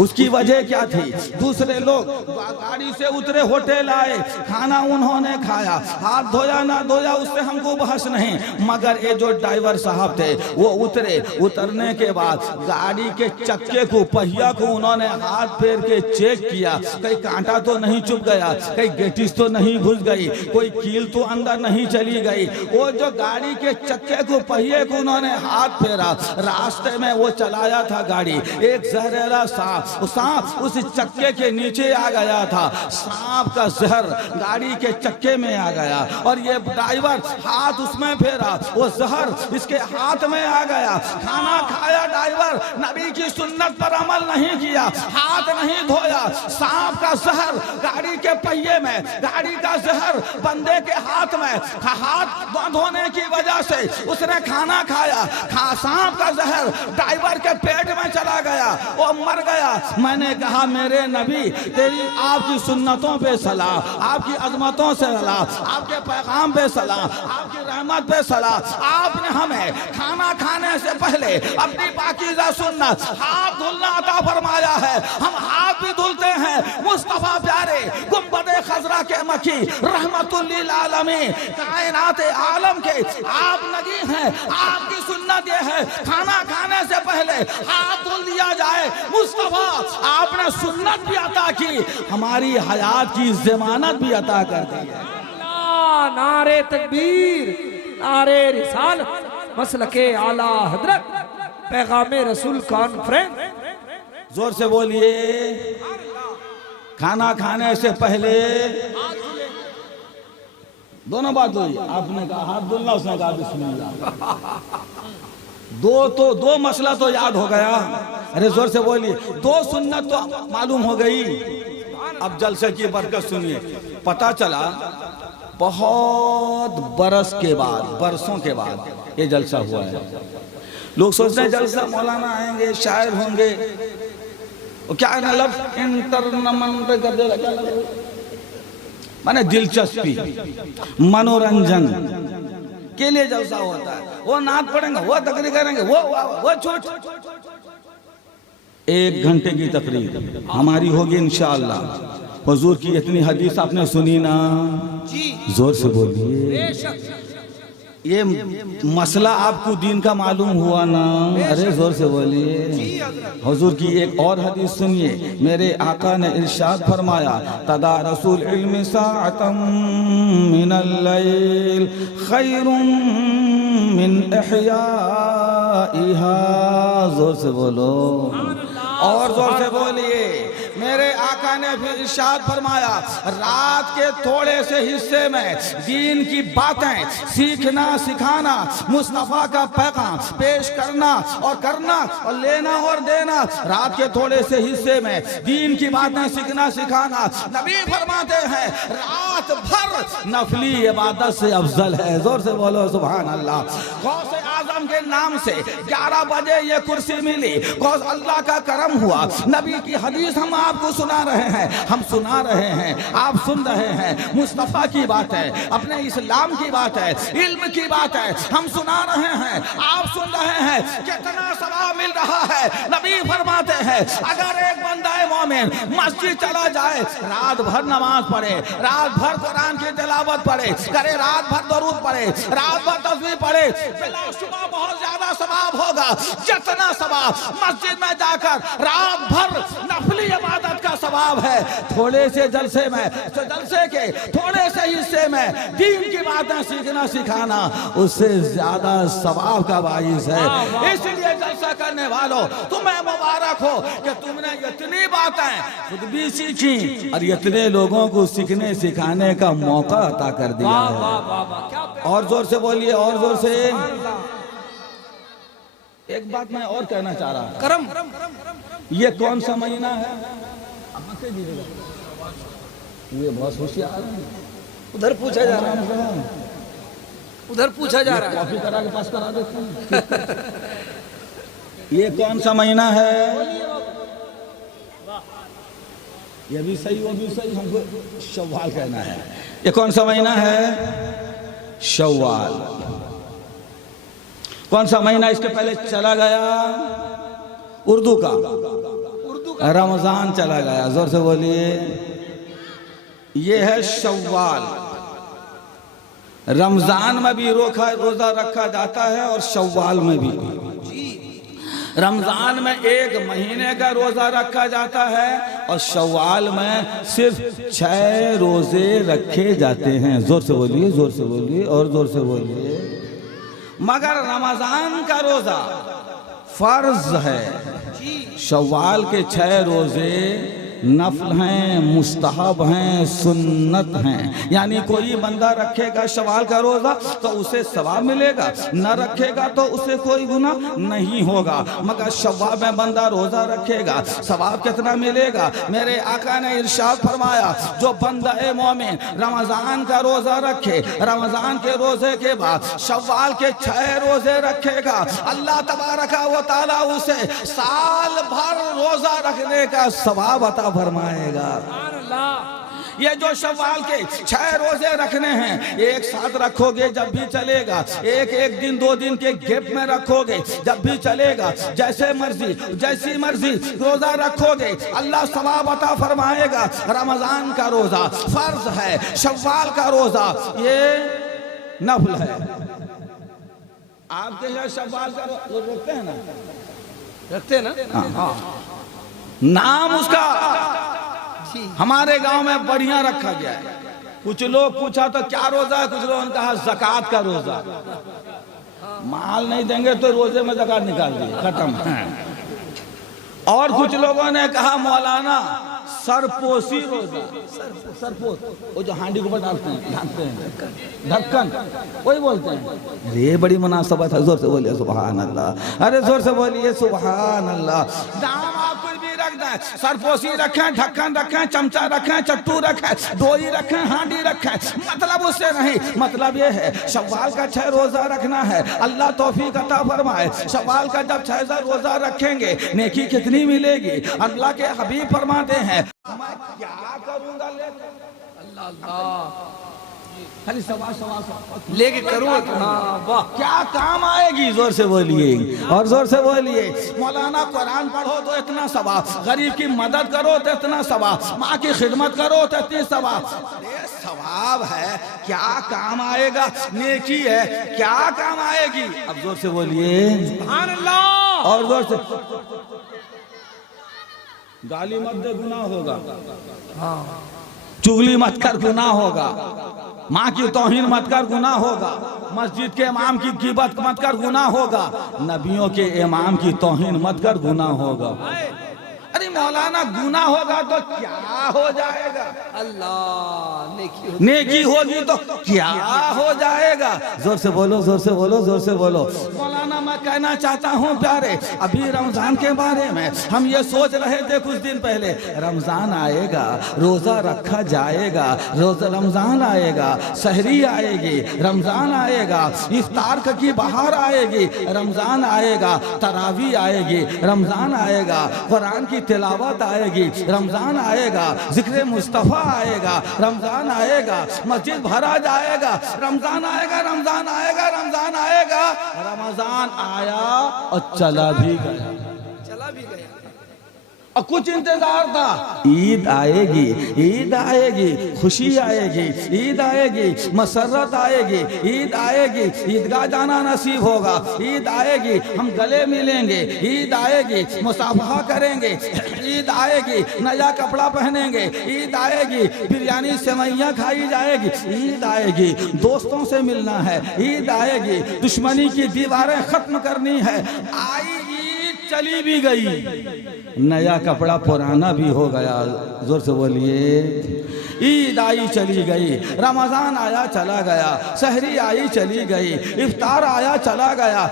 उसकी वजह क्या थी? दूसरे लोग गाड़ी से उतरे, होटल आए, खाना उन्होंने खाया, हाथ धोया ना धोया उससे हमको बहस नहीं, मगर ये जो ड्राइवर साहब थे वो उतरे, उतरने के बाद गाड़ी के चक्के को, पहिया को उन्होंने हाथ फेर के चेक किया, कहीं कांटा तो नहीं चुभ गया, कहीं गेटिस तो नहीं घुस गई, कोई कील तो अंदर नहीं चली गई। वो जो गाड़ी के चक्के को, पहिए को उन्होंने हाथ फेरा, रास्ते में वो चलाया था गाड़ी, एक जहरीला सांप उस चक्के के नीचे आ गया था। सांप का जहर गाड़ी के चक्के में आ गया और ये ड्राइवर हाथ उसमें फेरा, वो जहर इसके हाथ में आ गया। खाना खाया ड्राइवर, नबी की सुन्नत पर अमल नहीं किया, हाथ नहीं धोया, सांप का जहर गाड़ी के पहिए में, गाड़ी का जहर बंदे के हाथ में, हाथ धोने की वजह से उसने खाना खाया, सांप का जहर ड्राइवर के पेट में चला गया, वो मर गया। मैंने कहा मेरे नबी, तेरी आपकी सुन्नतों पे सलाह, आपकी अजमतों से सलाह, आपके पैगाम पे सलाह, आपकी रहमत पे सलाह। आपने हमें खाना खाने से पहले अपनी पाकीज़ा सुन्नत हाथ धुलना अता फरमाया है, हम हाथ भी धुलते हैं। मुस्तफा प्यारे गुंबदे खजरा के मकी रहमतुल लिल आलमीन, कायनात आलम के आप नबी हैं, आपकी सुन्नत ये है खाना खाने से पहले हाथ धुल दिया जाए। मुस्तफा आपने सुन्नत भी अता की, हमारी हयात की जमानत भी अता कर दी है। नारे तकबीर, नारे रिसालत, मसलके आला हजरत, पैगामे रसूल कॉन्फ्रेंस। जोर से बोलिए। खाना खाने से पहले दोनों बात हुई, आपने कहा हाथ धुलना, उसने कहा बिस्मिल्लाह। दो मसला तो याद हो गया। अरे जोर से बोलिए, 2 सुन्नत तो मालूम हो गई। अब जलसे की बरकत सुनिए। पता चला बहुत बरसों के बाद ये जलसा हुआ है। लोग सोचते हैं जलसा मौलाना आएंगे, शायर होंगे, वो क्या है ना, इंटरनमेंट कर देगा, क्या माने दिलचस्पी, मनोरंजन के लिए जलसा होता है। वो नात पढ़ेंगे, वो तकरीर करेंगे, वो छोट 1 घंटे की तकरीर हमारी होगी इंशाअल्लाह। हुजूर की इतनी हदीस आपने सुनी ना, जोर से बोलिए। ये मसला आपको दीन का मालूम हुआ ना, अरे जोर से बोलिए। हुजूर की एक और हदीस सुनिए। मेरे आका ने इरशाद फरमाया, तदा रसूल इल्म साअतम मिनल लैल खैरुम मिन इहयाइहा। जोर से बोलो और जोर से बोलिए। मेरे आका ने फिर इरशाद फरमाया, रात के थोड़े से हिस्से में दीन की बातें सीखना सिखाना, मुस्तफा का पैगाम पेश करना और लेना और देना। रात के थोड़े से हिस्से में दीन की बातें सीखना सिखाना, नबी फरमाते हैं रात भर नफली इबादत से अफजल है। जोर से बोलो सुभान अल्लाह। गौसे आजम के नाम से 11 बजे ये कुर्सी मिली, गौस अल्लाह का करम हुआ। नबी की हदीस हम आपको सुना रहे हैं, हम सुना रहे हैं, आप सुन रहे हैं। मुस्तफा की बात है, अपने इस्लाम की बात है, इल्म की बात है, हम सुना रहे हैं, आप सुन रहे हैं। कितना सवाब मिल रहा है। नबी फरमाते हैं अगर एक बंदा मोमिन मस्जिद चला जाए, रात भर नमाज पढ़े, रात भर कुरान की तिलावत पढ़े, करे रात भर दरूद पढ़े, रात भर तस्बीह पढ़े, बिलाशुबा बहुत ज्यादा सवाब होगा। जितना सवाब मस्जिद में जाकर रात भर नफली इबादत का सवाब है, थोड़े से जलसे में, तो जलसे के थोड़े से हिस्से में दीन की बातें सीखना सिखाना उससे ज्यादा सवाब का बाइस है। इसलिए जलसा करने वालों तुम्हें मुबारक हो कि तुमने इतनी बातें खुद भी सीखी और इतने लोगों को सीखने सिखाने का मौका अता कर दिया है। और जोर से बोलिए, और जोर से। एक बात मैं और कहना चाह रहा हूं, करम ये कौन सा महीना है? ये बहुत होशियार है। उधर पूछा जा रहा है, उधर पूछा जा रहा है। कॉफी करा के पास करा देते हैं। ये कौन सा महीना है? ये भी सही, वो भी सही, हमको शव्वाल कहना है। ये कौन सा महीना है? शव्वाल। कौन सा महीना इसके पहले चला गया? उर्दू का रमजान चला गया। जोर से बोलिए। ये है शव्वाल। रमजान में भी रोजा रखा जाता है और शव्वाल में भी। रमजान में 1 महीने का रोजा रखा जाता है और शव्वाल में सिर्फ 6 रोजे रखे जाते हैं। जोर से बोलिए, जोर से बोलिए, और जोर से बोलिए। मगर रमजान का रोजा फर्ज है। शव्वाल के 6 रोजे नफल हैं, मुस्तहब हैं, सुन्नत हैं। यानी कोई बंदा रखेगा शव्वाल का रोजा तो उसे सवाब मिलेगा, न रखेगा तो उसे कोई गुनाह नहीं होगा। मगर शव्वाल में बंदा रोजा रखेगा, सवाब कितना मिलेगा? मेरे आका ने इरशाद फरमाया, जो बंदा मोमिन रमजान का रोजा रखे, रमजान के रोजे के बाद शव्वाल के 6 रोजे रखेगा, अल्लाह तबारका व तआला उसे साल भर रोजा रखने का सवाब अता फरमाएगा। ये जो शव्वाल के 6 रोजे रखने हैं, एक साथ रखोगे जब भी चलेगा, एक दिन 2 दिन के गैप में रखोगे जब भी चलेगा, जैसे मर्जी जैसी मर्जी रोजा रखोगे अल्लाह सवाब अता फरमाएगा। रमजान का रोजा फर्ज है, शव्वाल का रोजा ये नफल है। आपके यहाँ शव्वाल का रोजा रखते हैं ना? रखते हैं ना? हाँ। नाम उसका हमारे गांव में बढ़िया रखा गया है। कुछ लोग पूछा तो क्या रोजा है, कुछ लोगों ने कहा ज़कात का रोजा। माल नहीं देंगे तो रोजे में ज़कात निकाल दिए, खत्म। और कुछ लोगों ने कहा मौलाना सरपोशी रोजा, सरपोश, वो जो हांडी के ऊपर डालते हैं, ढांकते हैं, ढक्कन, वही बोलते हैं। ये बड़ी मुनासबत है, जोर से बोलिए सुभान अल्लाह, अरे जोर से बोलिए सुभान अल्लाह। दाम आप कुछ भी रख दें, सरपोशी रखें, ढक्कन रखें, चमचा रखें, चट्टू रखें, डोई रखें, हांडी रखें, मतलब उससे नहीं, मतलब ये है शव्वाल का 6 रोजा रखना है। अल्लाह तौफीक अता फरमाए। शव्वाल का जब 6 रोजा रखेंगे नेकी कितनी मिलेगी? अल्लाह के हबीब फरमाते हैं, मैं क्या करूंगा लेके, अल्लाह अल्लाह खाली सवा लेके करूँ तो वाह क्या काम आएगी? जोर से बोलिए और जोर से बोलिए। मौलाना कुरान पढ़ो तो इतना सवाब, गरीब की मदद करो तो इतना सवाब, माँ की खिदमत करो तो इतनी सवाब। अरे सवाब है, क्या काम आएगा? नेकी है, क्या काम आएगी? अब जोर से बोलिए सुभान अल्लाह। और जोर से। गाली मत दे, गुनाह होगा। हाँ चुगली मत कर, गुनाह होगा। माँ की तौहीन मत कर, गुनाह होगा। मस्जिद के इमाम की गिबत मत कर, गुनाह होगा। नबियों के इमाम की तौहीन मत कर, गुनाह होगा। अरे मौलाना गुनाह होगा तो क्या हो जाएगा? अल्लाह नेकी होगी तो क्या हो जाएगा? जोर से बोलो, जोर से बोलो, जोर से बोलो। मौलाना मैं कहना चाहता हूँ प्यारे, अभी रमजान के बारे में हम ये सोच रहे थे कुछ दिन पहले, रमजान आएगा, रोजा रखा जाएगा, रोजा रमजान आएगा, सहरी आएगी, रमजान आएगा, इफ्तार की बहार आएगी, रमजान आएगा, तरावी आएगी, रमजान आएगा, कुरान की तिलावत आएगी, रमजान आएगा, जिक्र मुस्तफा आएगा, रमजान आएगा, मस्जिद भरा जाएगा, रमजान आएगा, रमजान आएगा, रमजान आएगा। रमजान आया और चला भी गया, चला भी गया। और कुछ इंतजार था, ईद आएगी, ईद आएगी, खुशी आएगी, ईद आएगी, मसरत आएगी, ईद आएगी, ईदगाह जाना नसीब होगा, ईद आएगी, हम गले मिलेंगे, ईद आएगी, मुसाफहा करेंगे, ईद आएगी, नया कपड़ा पहनेंगे, ईद आएगी, बिरयानी सेवैयाँ खाई जाएगी, ईद आएगी, दोस्तों से मिलना है, ईद आएगी, दुश्मनी की दीवारें खत्म करनी है। आई ईद, चली भी गई, नया कपड़ा पुराना भी हो गया। जोर से बोलिए। ईद आई चली गई, रमजान आया चला गया, सहरी आई चली गई, इफ्तार आया चला गया,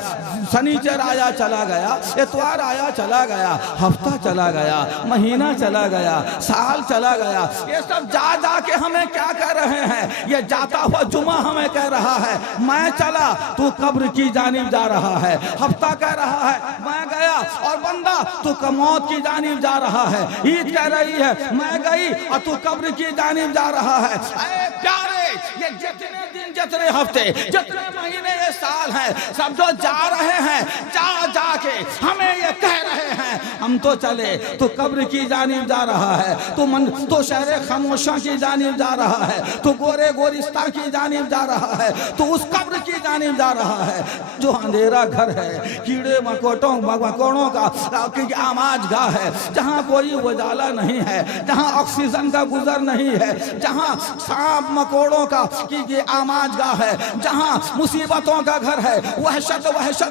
शनिचर आया चला गया, इतवार आया चला गया, हफ्ता चला गया, महीना चला गया, साल चला गया। ये सब जा जा के हमें क्या कह रहे हैं? ये जाता हुआ जुमा हमें कह रहा है मैं चला, तू कब्र की जानिब जा रहा है। हफ्ता कह रहा है मैं गया, और बंदा तू मौत की जानिब जा रहा है। ईद कह रही है मैं गई, और तू कब्र की जानिब जा रहा है। अरे प्यारे, ये जितने दिन, जितने हफ्ते, जितने महीने, ये साल हैं, सब जो जा रहे हैं, जा जा के हमें ये कह रहे हैं हम तो चले, तो कब्र की जानिब जा रहा है, तो शहर खामोशा की जानिब जा रहा है, तो गोरे गोरिस्ता की जानिब जा रहा है, तो उस कब्र की जानिब जा रहा है जो अंधेरा घर है, कीड़े मकोड़ों का आमाज गाह है, जहाँ कोई उजाला नहीं है, जहाँ ऑक्सीजन का गुजर नहीं है, जहाँ सांप मकोड़ों का की आमाज गाह है, जहाँ मुसीबतों का घर है, वहशत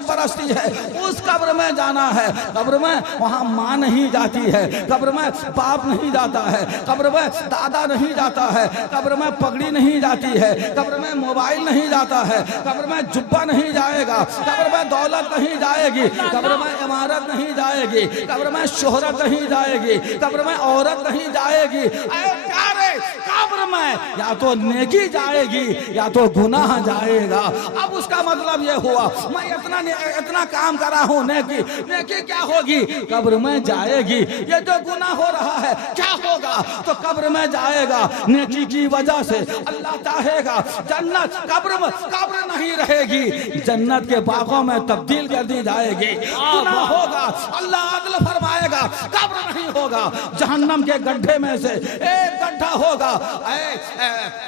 बरसती है, उस कब्र में जाना है। कब्र में वहाँ माँ नहीं जाती है, कब्र में बाप नहीं जाता है, कब्र में दादा नहीं जाता है, कब्र में पगड़ी नहीं जाती है, कब्र में मोबाइल नहीं जाता है, कब्र में जुब्बा नहीं जाएगा, कब्र में दौलत नहीं जाएगी, कब्र में इमारत नहीं जाएगी, कब्र में शोहरत नहीं जाएगी, कब्र में औरत नहीं जाएगी। प्यारे, कब्र में या तो नेकी जाएगी या तो गुनाह जाएगा। अब उसका मतलब ये हुआ मैं इतना काम करा हूँ, नेकी क्या होगी? कब्र में जाएगी। ये जो गुनाह हो रहा है क्या होगा? तो कब्र में जाएगा। नेकी की वजह से अल्लाह चाहेगा जन्नत, कब्र नहीं रहेगी, जन्नत के बागों में तब्दील कर दी जाएगी। गुनाह होगा, अल्लाह अदल फरमाएगा, कब्र नहीं होगा, जहन्नम के गड्ढे में से एक गड्ढा होगा।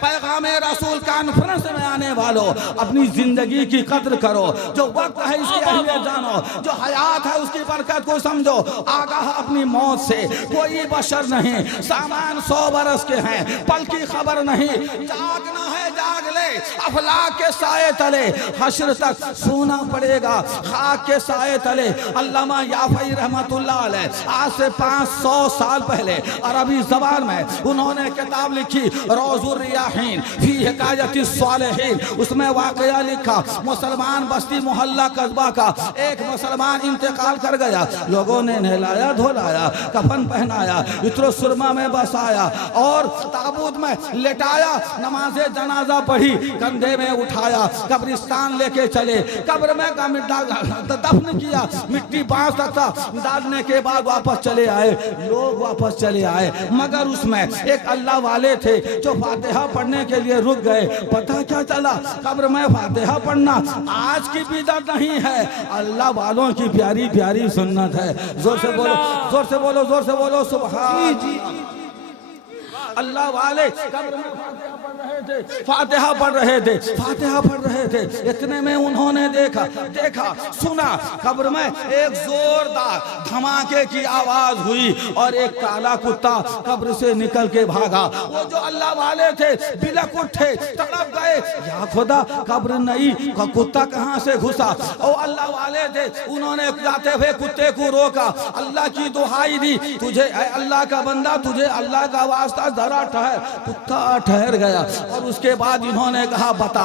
पैगाम रसूल कॉन्फ्रेंस में आने वालों, अपनी जिंदगी की कद्र करो, जो वक्त है इसकी अहमियत जानो, जो हयात है उसकी बरकत को समझो। आगाह अपनी मौत से कोई बशर नहीं, सामान 100 बरस के हैं, पल की खबर नहीं, जागना है त्याग ले, अफलाक के साए तले हश्र तक सोना पड़ेगा, खाक के साए तले। अल्लामा याफई रहमतुल्लाह अलैह आज से 500 साल पहले अरबी जबान में उन्होंने किताब लिखी रौजुर रियाहीन फी हिकायतिस सालिहीन। उसमें वाकया लिखा, मुसलमान बस्ती मोहल्ला कस्बा का एक मुसलमान इंतकाल कर गया। लोगों ने नहलाया धोलाया, कफन पहनाया, इत्रो सुरमा में बसाया और ताबूत में लेटाया, नमाजे जनाजा पढ़ी, कंधे में उठाया, कब्रिस्तान लेके चले, कब्र में दफन किया, मिट्टी बांस तक डालने के बाद वापस चले आए। लोग वापस चले आए, मगर उसमें एक अल्लाह वाले थे जो फातिहा पढ़ने के लिए रुक गए। पता क्या चला, कब्र में फातिहा पढ़ना आज की बिदअत नहीं है, अल्लाह वालों की प्यारी प्यारी सुन्नत है। जोर से बोलो, जोर से बोलो, जोर से बोलो सुभान। अल्लाह वाले कब्र में फातिहा पढ़ रहे थे, फातिहा पढ़ रहे थे। इतने में उन्होंने देखा सुना, कब्र में एक जोरदार धमाके की आवाज हुई और एक काला कुत्ता कब्र से निकल के भागा। वो जो अल्लाह वाले थे बिलक उठे, तड़प गए, या खुदा कब्र नहीं, कुत्ता कहाँ से घुसा। और अल्लाह वाले थे, उन्होंने जाते हुए कुत्ते को रोका, अल्लाह की दुहाई दी, तुझे अल्लाह का बंदा, तुझे अल्लाह का वास्ता जरा ठहर। कुत्ता ठहर गया और उसके बाद इन्होंने कहा बता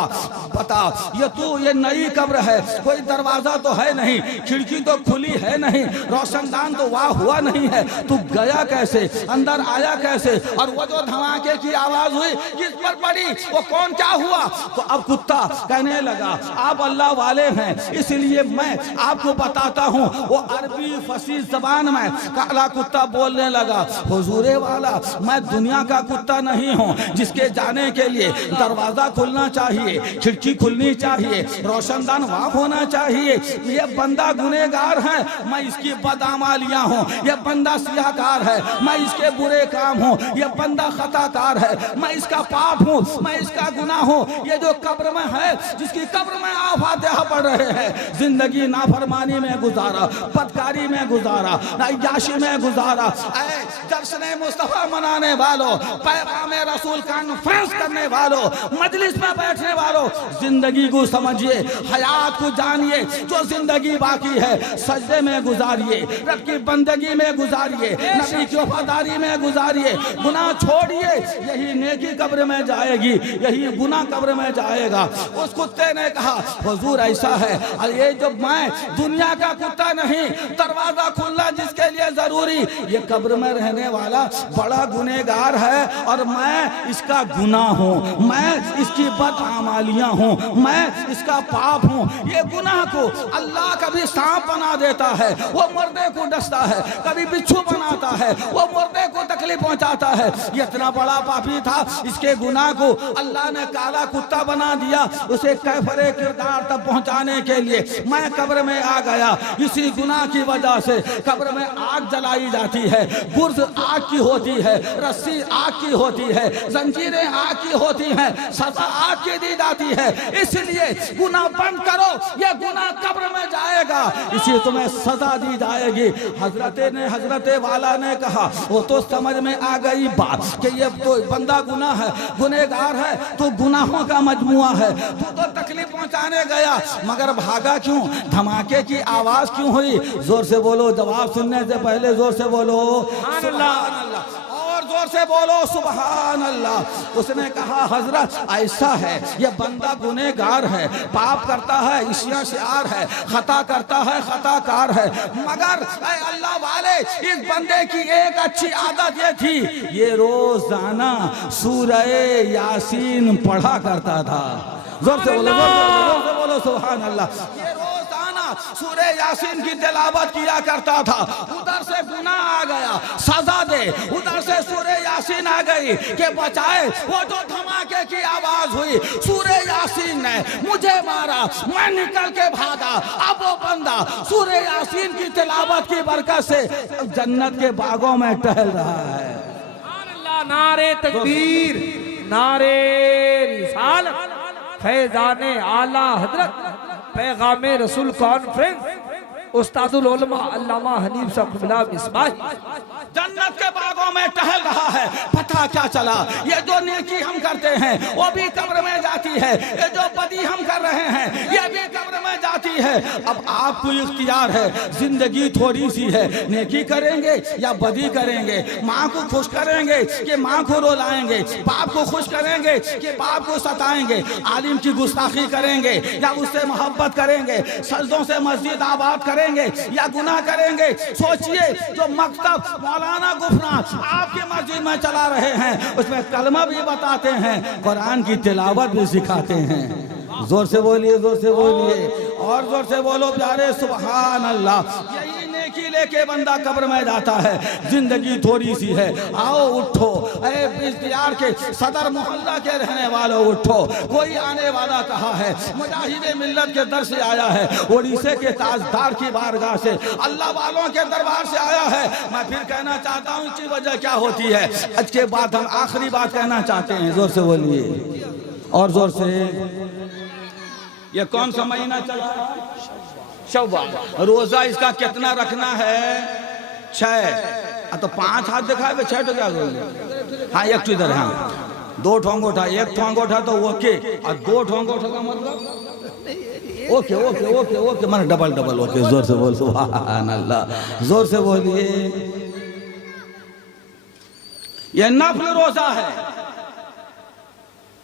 ये नई कब्र है, कोई दरवाजा तो है नहीं, खिड़की तो खुली है नहीं, रोशनदान तो वहाँ हुआ नहीं है, तू गया कैसे, अंदर आया कैसे। और वो जो धमाके की आवाज हुई किस पर पड़ी, वो कौन क्या हुआ। तो अब कुत्ता कहने लगा आप अल्लाह वाले हैं इसलिए मैं आपको बताता हूँ। वो अरबी फसीह जबान में काला कुत्ता बोलने लगा, हुजूरे वाला मैं दुनिया का कुत्ता नहीं हूँ जिसके जाने के लिए दरवाजा खुलना चाहिए, खिड़की खुलनी चाहिए, रोशनदान वहाँ होना चाहिए। ये बंदा गुनेगार है, मैं इसकी बदआमालियाँ हूँ, ये बंदा सियाकार है, मैं इसके बुरे काम हूँ, ये बंदा खताकार है, मैं इसका पाप हूँ, मैं इसका गुनाह हूँ। ये जो कब्र में है, जिसकी कब्र में आप फातिहा पढ़ रहे हैं, जिंदगी नाफरमानी में गुजारा, बदकारी में गुजारा, नायाशी में गुजारा। जश्न मुस्तफा मनाने वालों, पैगाम रसूल कॉन्फ्रेंस करने वालों, मजलिस में बैठने वालों, जिंदगी को समझिए, हयात को जानिए। जो जिंदगी बाकी है सजदे में गुजारिए, रब की बंदगी में गुजारिए, नबी की वफादारी में गुजारिए, गुनाह छोड़िए, यही नेकी कब्र में जाएगी, यही गुनाह कब्र में जाएगा। उस कुत्ते ने कहा हुजूर ऐसा है, ये जो मैं दुनिया का कुत्ता नहीं, दरवाजा खुलना जिसके लिए जरूरी, ये कब्र में रहने वाला बड़ा गुनेगार है और मैं इसका गुनाह हूँ, मैं इसकी बदआमालियाँ हूँ, मैं इसका पाप हूँ। ये गुनाह को अल्लाह कभी सांप बना देता है, वो मुर्दे को डसता है, कभी बिच्छू बनाता है, वो मुर्दे को तकलीफ पहुँचाता है। ये इतना बड़ा पापी था, इसके गुनाह को अल्लाह ने काला कुत्ता बना दिया, उसे कैफरे किरदार तक पहुँचाने के लिए मैं कब्र में आ गया। इसी गुनाह की वजह से कब्र में आग जलाई जाती है, गुर्ज आग की होती है, रस्सी आग की होती है, जंजीरें आग की होती हैं, सजा आग की दी जाती है। इसलिए गुनाह बंद करो, ये गुनाह कब्र में जाएगा, इसी तुम्हें सजा दी जाएगी। हजरत वाला ने कहा वो तो समझ में आ गई बात कि ये तो बंदा गुनाह है, गुनेगार है, तो गुनाहों का मजमुआ है, तू तो तकलीफ पहुंचाने गया, मगर भागा क्यों, धमाके की आवाज क्यों हुई। जोर से बोलो, जवाब सुनने से पहले जोर से बोलो सुभान अल्लाह, और जोर से बोलो सुभान अल्लाह। उसने कहा हजरत ऐसा है, ये बंदा गुनेगार है, पाप करता है, इश्या शियार है, खता करता है, खताकार है, मगर अल्लाह वाले इस बंदे की एक अच्छी आदत ये थी, ये रोजाना सूरह यासीन पढ़ा करता था। जोर से बोलो, जोर से बोलो सुभान अल्लाह। ये रोजाना सूरह यासीन की तिलावत किया करता था। उधर से गुनाह आ गया, सजा दे, उधर से सूरह यासीन आ गई कि बचाए। वो जो धमाके की आवाज हुई, सूरह यासीन ने मुझे मारा, मैं निकल के भागा। अब वो बंदा सूरह यासीन की तिलावत की बरकत से जन्नत के बागों में टहल रहा है। नारे तकबीर, नारे रिसालत, फैज़ाने आला हजरत, पैगामे रसूल कॉन्फ्रेंस, उस्तादुल उलमा अल्लामा हनीफ साहब मिसबाही जन्नत के बागों में टहल रहा है। पता पता क्या चला, ये जो नेकी हम करते हैं वो भी कब्र में जाती है, ये जो बदी हम कर रहे हैं ये भी कब्र में जाती है। अब आपको इख्तियार है, जिंदगी थोड़ी सी है, नेकी करेंगे या बदी करेंगे, माँ को खुश करेंगे कि माँ को रुलाएंगे, बाप को खुश करेंगे कि बाप को सताएंगे, आलिम की गुस्ताखी करेंगे या उससे मोहब्बत करेंगे, सजदों से मस्जिद आबाद करेंगे या गुनाह करेंगे। सोचिए, जो मकतब मौलाना गुफनास आपकी मस्जिद में चला रहे हैं उसमें कलमा भी बताते हैं, कुरान की तिलावत भी सिखाते हैं। जोर से बोलिए, जोर से बोलिए और जोर से बोलो प्यारे सुभान अल्लाह। यही नेकी लेके बंदा कब्र में जाता है। जिंदगी थोड़ी सी है, आओ उठो, बिजदियार के सदर मोहल्ला के रहने वालों उठो। कोई आने वाला कहा है, मुजाहिद मिल्लत के दर से आया है, उड़ीसे के ताजदार की बारगाह से, अल्लाह वालों के दरबार से आया है। मैं फिर कहना चाहता हूँ इसकी वजह क्या होती है। आज के बाद हम आखिरी बात कहना चाहते हैं, जोर से बोलिए और जोर से। ये कौन सा महीना चला? शव्वाल। रोजा इसका कितना रखना है? 6। तो 5 हाथ दिखाए, 6 तो क्या बोल? हाँ, एक तो इधर, हाँ 2 ठोंगोठा, 1 ठोंगोठा तो ओके, और 2 ठोंगोठा का मतलब ओके ओके ओके ओके, माने डबल डबल ओके। जोर से बोल सुभान अल्लाह, जोर से बोलिए। ये नफल रोजा है।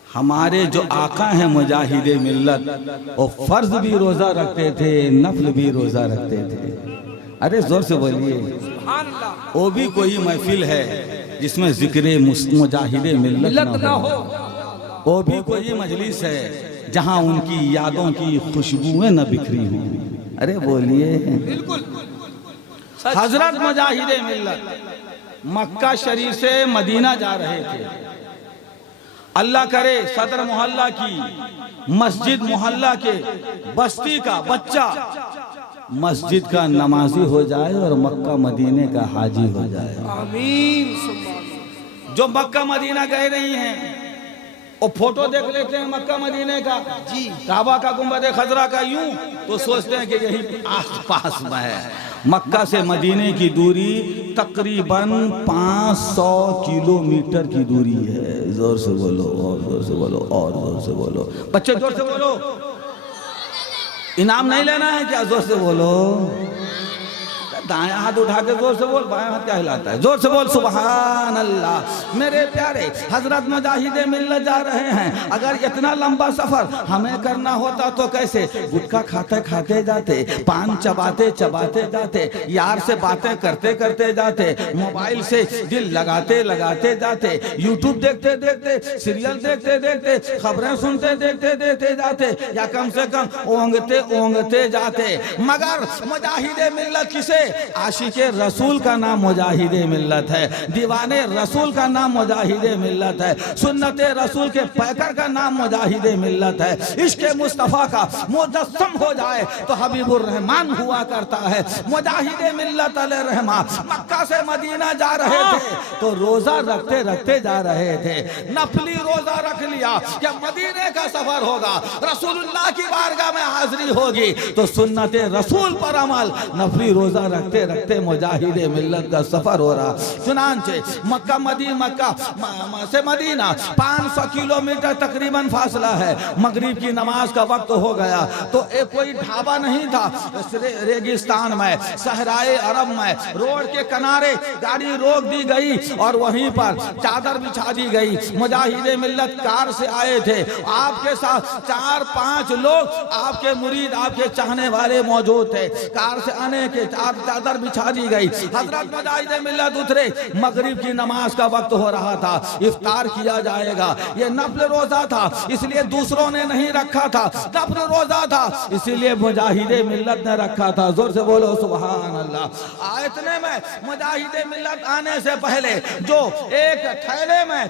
हमारे जो आका हैं मुजाहिद मिल्लत, वो फर्ज भी रोजा रखते थे, नफल भी रोजा रखते थे। अरे जोर से बोलिए। वो भी कोई महफिल है जिसमें जिक्र मुजाहिद मिल्लत ना हो, वो भी कोई मजलिस है जहां उनकी यादों की खुशबुएं न बिखरी हों। अरे बोलिए। बिल्कुल। हजरत मुजाहिद मिल्लत मक्का शरीफ से मदीना जा रहे थे। अल्लाह करे सदर मोहल्ला की, मस्जिद मोहल्ला के बस्ती का बच्चा मस्जिद का नमाजी हो जाए और मक्का मदीने का हाजी हो जाए। आमीन। जो मक्का मदीना गए नहीं हैं वो फोटो देख लेते हैं मक्का मदीने का, जी काबा का, गुंबद खजरा का, यूं तो सोचते हैं कि यही आस पास में है। मक्का से मदीने की दूरी तकरीबन 500 किलोमीटर की दूरी है। जोर से बोलो और जोर से बोलो और जोर से बोलो। बच्चे जोर से बोलो। इनाम नहीं लेना है क्या? जोर से बोलो। दायां हाथ उठा के जोर से बोल, बायां हाथ क्या हिलाता है? जोर से बोल सुभान अल्लाह। मेरे प्यारे हजरत मुजाहिद मिल्लत जा रहे हैं। अगर इतना लंबा सफर हमें करना होता तो कैसे? गुटखा खाते खाते जाते, पान चबाते चबाते जाते, यार से बातें करते करते जाते, मोबाइल से दिल लगाते लगाते जाते, यूट्यूब देखते देखते, सीरियल देखते देखते, खबरें सुनते देखते देखते जाते, या कम से कम ओंगते ओंगते जाते। मगर मुजाहिद मिल्लत किसे? आशिके रसूल का नाम मुजाहिद मिल्लत है, दीवाने रसूल का नाम मुजाहिद मिल्लत है, सुन्नते रसूल के पैकर का नाम मुजाहिद मिल्लत है। इश्क मुस्तफ़ा का मुजस्सम हो जाए तो हबीबुर रहमान हुआ करता है। मुजाहिद मिल्लत अलैहि रहमान मक्का से मदीना जा रहे थे तो रोजा रखते रखते जा रहे थे। नफली रोजा रख लिया कि मदीने का सफर होगा, रसूलुल्लाह की बारगाह में हाजिरी होगी, तो सुन्नते रसूल पर अमल। नफली रोजा रखते रखते मुजाहिद मिल्लत का सफर हो रहा। चुनांचे मक्का से मदीना 500 किलोमीटर तकरीबन फासला है। मगरिब की नमाज का वक्त हो गया तो एक कोई ढाबा नहीं था। रेगिस्तान में, सहराए अरब में, रोड के किनारे गाड़ी रोक दी गई और वहीं पर चादर बिछा दी गई। मुजाहिद मिल्लत कार से आए थे, आपके साथ 4-5 लोग आपके मुरीद, आपके चाहने वाले मौजूद थे। कार से आने के चादर बिछा दी गई। हजरत मुजाहिद मिल्लत उतरे। मगरिब की नमाज का वक्त हो रहा था, इफ्तार किया जाएगा। ये नफल रोजा था इसलिए दूसरों ने नहीं रखा था, नफल रोजा था इसलिए मुजाहिद मिल्लत ने रखा था। जोर से बोलो सुभान अल्लाह। इतने में मुजाहिद मिल्लत आने से पहले जो एक थैले में,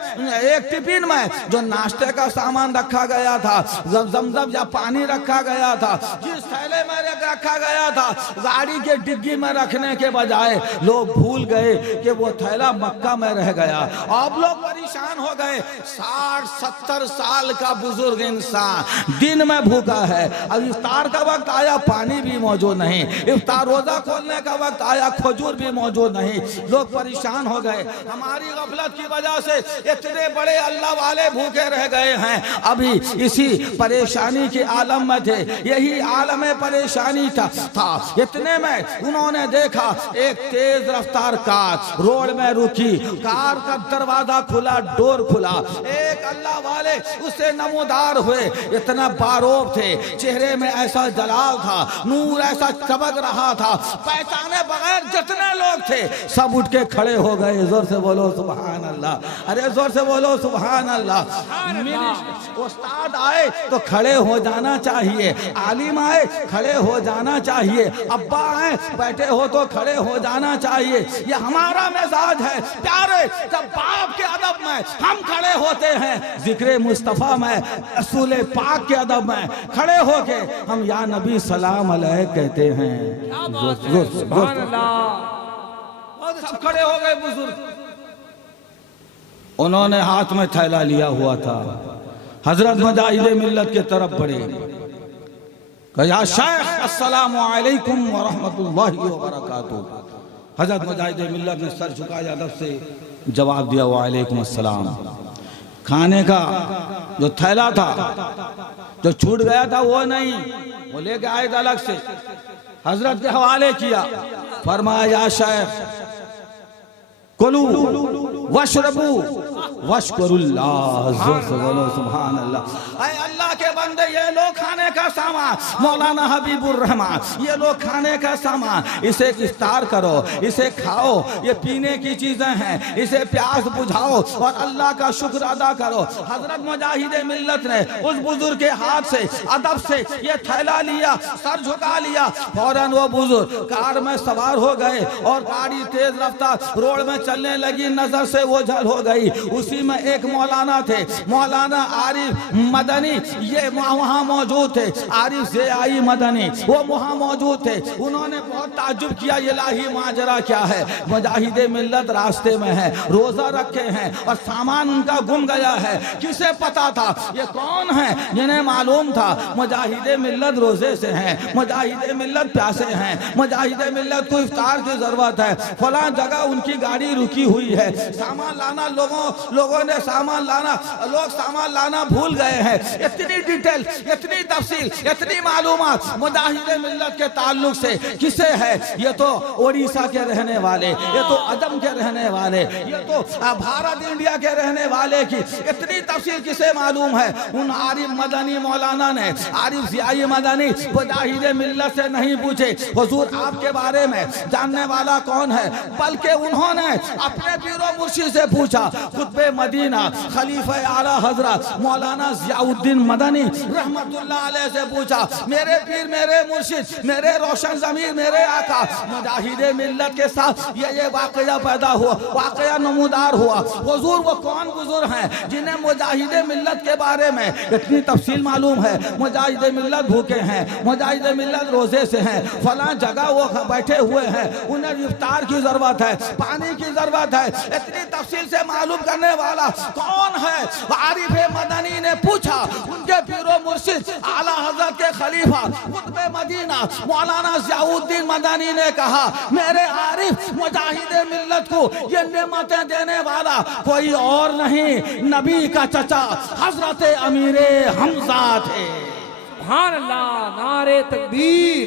एक टिफिन में जो नाश्ते का सामान रखा गया था, जमजम या पानी रखा गया था, जिस थैले में रखा गया था, गाड़ी के डिग्गी में रखने के बजाय लोग भूल गए कि वो थैला मक्का में रह गया। अब लोग परेशान हो गए। 60-70 साल का बुजुर्ग इंसान दिन में भूखा है, अब इफ्तार का वक्त आया, पानी भी मौजूद नहीं, इफ्तार रोजा खोलने का वक्त आया, खजूर भी मौजूद नहीं। लोग परेशान हो गए। हमारी गफलत की वजह से इतने बड़े अल्लाह वाले भूखे रह गए हैं। अभी इसी परेशानी के आलम में थे, यही आलम परेशानी था। इतने में उन्होंने देखा एक तेज रफ्तार कार रोड में रुकी, कार का दरवाजा खुला, डोर खुला, एक अल्लाह वाले उससे नमोदार हुए। इतना बारोब थे, चेहरे में ऐसा जलाल था, नूर ऐसा चमक रहा था, पहचाने बगैर जितने लोग थे सब उठ के खड़े हो गए। जोर से बोलो सुभान अल्लाह, अरे जोर से बोलो सुभान अल्लाह। उस्ताद आए तो खड़े हो जाना चाहिए, आलिम आए खड़े हो जाना चाहिए, अब्बा आए बैठे हो तो खड़े हो जाना चाहिए। ये हमारा मिजाज है प्यारे। जब बाप के अदब में हम खड़े होते हैं, जिक्र मुस्तफा में, रसूल पाक के अदब में खड़े होके हम या नबी सलाम अलैह कहते हैं। सब खड़े हो गए बुजुर्ग। उन्होंने हाथ में थैला लिया हुआ था, हजरत मुजाहिद मिल्लत के तरफ बढ़े, कहा शेख अस्सलामु अलैकुम व रहमतुल्लाहि व बरकातुहू। हजरत मुजाहिद मिल्लत ने सर झुकाया, अदब से जवाब दिया वालेकुम अस्सलाम। खाने का जो थैला था, जो छूट गया था वो नहीं, वो लेके आए थे अलग से, हजरत के हवाले किया। फरमाया शेख कुलू वशरबू वशकुरुल्लाह, जोर से बोलो सुभान अल्लाह। ऐ अल्लाह के बंदे, ये लो खाने का सामान, मौलाना हबीबुर रहमान, ये लो खाने का सामान, इसे इफ्तार करो, इसे खाओ, ये पीने की चीजें हैं, इसे प्यास बुझाओ और अल्लाह का शुक्र अदा करो। हजरत मुजाहिद मिल्लत ने उस बुजुर्ग के हाथ से अदब से ये थैला लिया, सर झुका लिया। फौरन वो बुजुर्ग कार में सवार हो गए और गाड़ी तेज रफ्तार रोड में चलने लगी, नजर से ओझल हो गई। उसी में एक मौलाना थे, मौलाना आरिफ मदनी, ये वहाँ मौजूद थे, आरिफ से आई मदनी, वो वहाँ मौजूद थे। उन्होंने बहुत ताज्जुब किया, ये लाही माजरा क्या है। मुजाहिद मिल्लत रास्ते में है, रोजा रखे हैं और सामान उनका गुम गया है। किसे पता था ये कौन है? जिन्हें मालूम था मुजाहिद मिल्लत रोजे से हैं, मुजाहिद मिल्लत प्यासे हैं, मुजाहिद मिल्लत को इफ्तार की जरूरत है, फलां जगह उनकी गाड़ी रुकी हुई है, सामान लाना, लोगों ने सामान लाना, लोग सामान लाना भूल गए हैं। इतनी डिटेल, इतनी तफसील, इतनी मालूमात मुजाहिद मिल्लत के ताल्लुक से किसे है? ये तो ओडिशा के रहने वाले, ये तो अजम के रहने वाले, ये तो भारत इंडिया के रहने वाले की इतनी तफसील किसे मालूम है? उन आरिफ मदनी मौलाना ने, आरिफ जियाई मदनी मुजाहिद मिल्लत से नहीं पूछे हुजूर आपके बारे में जानने वाला कौन है, बल्कि उन्होंने अपने पीरो मुर्शिद से पूछा, खुतबे मदीना खलीफा आला हजरत मौलाना जियाउद्दीन मदनी रहमतुल्लाह अलैह से पूछा, मेरे पीर, मेरे मुर्शिद, मेरे रोशन ज़मीर, मेरे आका मुजाहिद मिल्लत के साथ ये वाकया पैदा हुआ, वाकया नमूदार हुआ, हुजूर वो कौन बुजुर्ग हैं जिन्हें मुजाहिद मिल्लत के बारे में इतनी तफसील मालूम है? मुजाहिद मिल्लत भूखे हैं, मुजाहिद मिल्लत रोजे से हैं, फलां जगह वो बैठे हुए हैं, उन्हें इफ्तार की जरूरत है, पानी की जरूरत है। इतनी तफसील से मालूम करने वाला कौन है? आरिफ मदनी ने पूछा। उनके पीरो मुर्शिद आला हजरत के खलीफा खुतबे मदीना मौलाना जियाउद्दीन मदनी ने कहा, मेरे आरिफ मुजाहिद मिल्लत को ये नेमतें देने वाला कोई और नहीं, नबी का चचा हजरत अमीरे हमजा थे। सुभान अल्लाह, नारे तकबीर,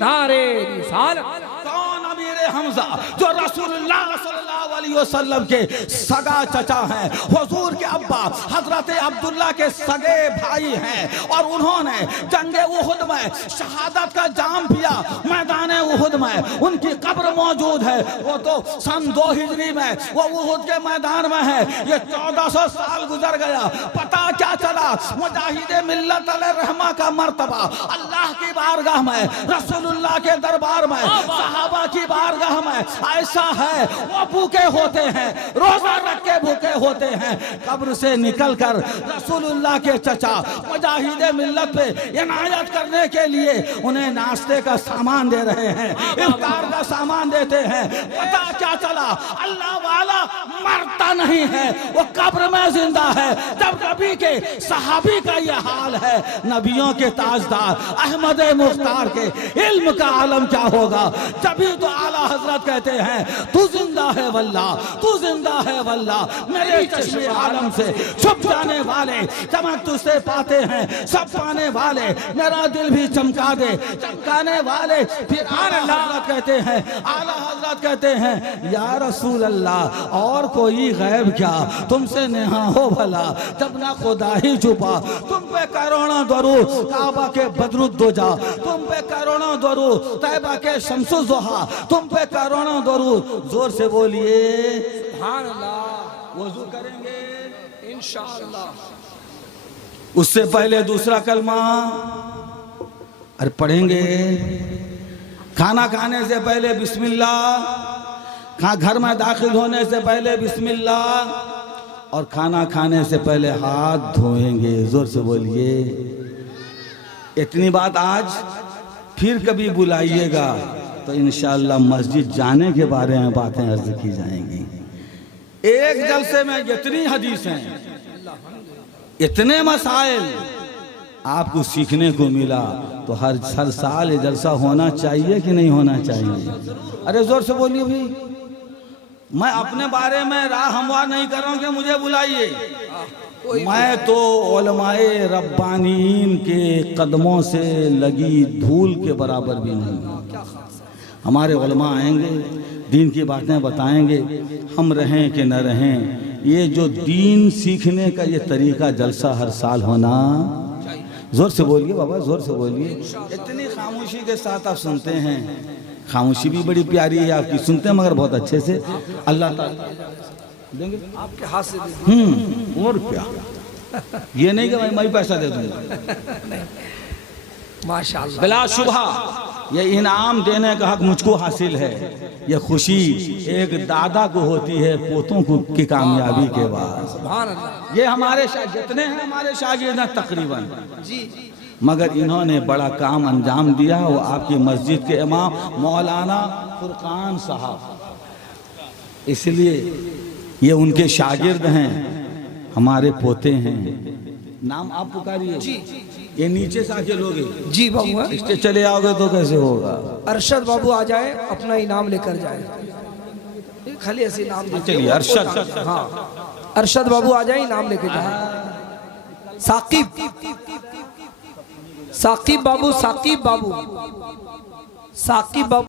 नारे रिसालत। कौन अमीरे हमजा? जो रसूलुल्लाह सल्लल्लाहु अलैहि वसल्लम के सगा चचा हैं, हुजूर के अब्बा हजरत अब्दुल्ला के सगे भाई हैं, और उन्होंने जंगे उहुद में शहादत का जाम पिया। मैदान उहुद में उनकी कब्र मौजूद है। वो तो सन 2 हिजरी में वो उहुद के मैदान में है। ये 1400 साल गुजर गया, पता क्या चला? मुजाहिद मिल्लत अलैहि रहमा का मर्तबा अल्लाह की बारगाह में, रसूलुल्लाह के दरबार में, सहाबा की बारगाह में ऐसा है, वो भूखे होते हैं, रोजा रख के भूखे होते हैं, कब्र से निकलकर रसूलुल्लाह के चचा मुजाहिद मिल्लत पे इनायत करने के लिए उन्हें नाश्ते का सामान दे रहे हैं, इफ्तार का सामान देते हैं। पता क्या चला, अल्लाह वाला मरता नहीं है, वो कब्र में जिंदा है। जब नबी के सहाबी का यह हाल है, नबियों के ताजदार अहमद मुख्तार के इल्म का आलम क्या होगा। तभी तो आला हजरत कहते हैं, तू जिंदा है वल्लाह, तू जिंदा है वल्लाह, मेरे चश्मे आलम से छुप जाने वाले चमक तुझसे पाते हैं सब पाने वाले, मेरा दिल भी चमका दे चमकाने वाले। फिर आला हजरत कहते हैं, आला हजरत कहते हैं, या रसूल अल्लाह और कोई गैब क्या तुमसे नेहा हो भला, जब ना खुदा ही छुपा। तुम पे करोड़ों दरूद काबा के बदरुद्दोजा, तुम पे करोड़ों दरूद तैबा के शम्सुज़्ज़ोहा, तुम पे करोड़ों दरूद। जोर से बोलिए सुभान अल्लाह। वज़ू करेंगे इंशाअल्लाह। उससे पहले दूसरा कलमा अरे पढ़ेंगे। खाना खाने से पहले बिस्मिल्लाह, घर में दाखिल होने से पहले बिस्मिल्लाह, और खाना खाने से पहले हाथ धोएंगे। जोर से बोलिए। इतनी बात आज, फिर कभी बुलाइएगा तो इंशाअल्लाह मस्जिद जाने के बारे में बातें अर्ज की जाएंगी। एक जलसे में जितनी हदीस हैं, इतने मसाइल आपको सीखने को मिला, तो हर साल ये जलसा होना चाहिए कि नहीं होना चाहिए। अरे जोर से बोलिए भाई। मैं अपने बारे में राह हमवार नहीं कर रहा हूँ कि मुझे बुलाइए, मैं तो उलमाए रब्बानीन के कदमों से लगी धूल के बराबर भी नहीं। हमारे उलमा आएंगे, दीन की बातें बताएंगे, हम रहें कि न रहें, ये जो दीन सीखने का ये तरीका जलसा हर साल होना। जोर से बोलिए बाबा, जोर से बोलिए। इतनी खामोशी के साथ आप सुनते हैं, खामोशी भी बड़ी प्यारी है आपकी, सुनते हैं मगर बहुत अच्छे से। अल्लाह ताला देंगे आपके हाथ से दे। और क्या, ये नहीं कि मैं पैसा दे दूंगा। माशाअल्लाह, बिला शुबहा ये इनाम देने का हक मुझको हासिल है। ये खुशी एक दादा को होती है पोतों को की कामयाबी के बाद। सुभान अल्लाह। ये हमारे जितने हैं हमारे शागिर्द हैं तकरीबन जी, मगर इन्होंने बड़ा काम अंजाम दिया। वो आपकी मस्जिद के इमाम मौलाना फुरकान साहब, इसलिए ये उनके शागिर्द हैं, हमारे पोते हैं। नाम आप पुकारिए जी। ये नीचे से आके लोगे जी बाबू। इससे चले आओगे तो कैसे होगा। अरशद बाबू आ जाए, अपना इनाम लेकर जाए। खाली ऐसे इनाम दीजिए। चलिए अरशद, हाँ अरशद बाबू आ जाए, इनाम लेकर जाए। साकिब, साकिब बाबू, साकिब बाबू, साकिब बाबू।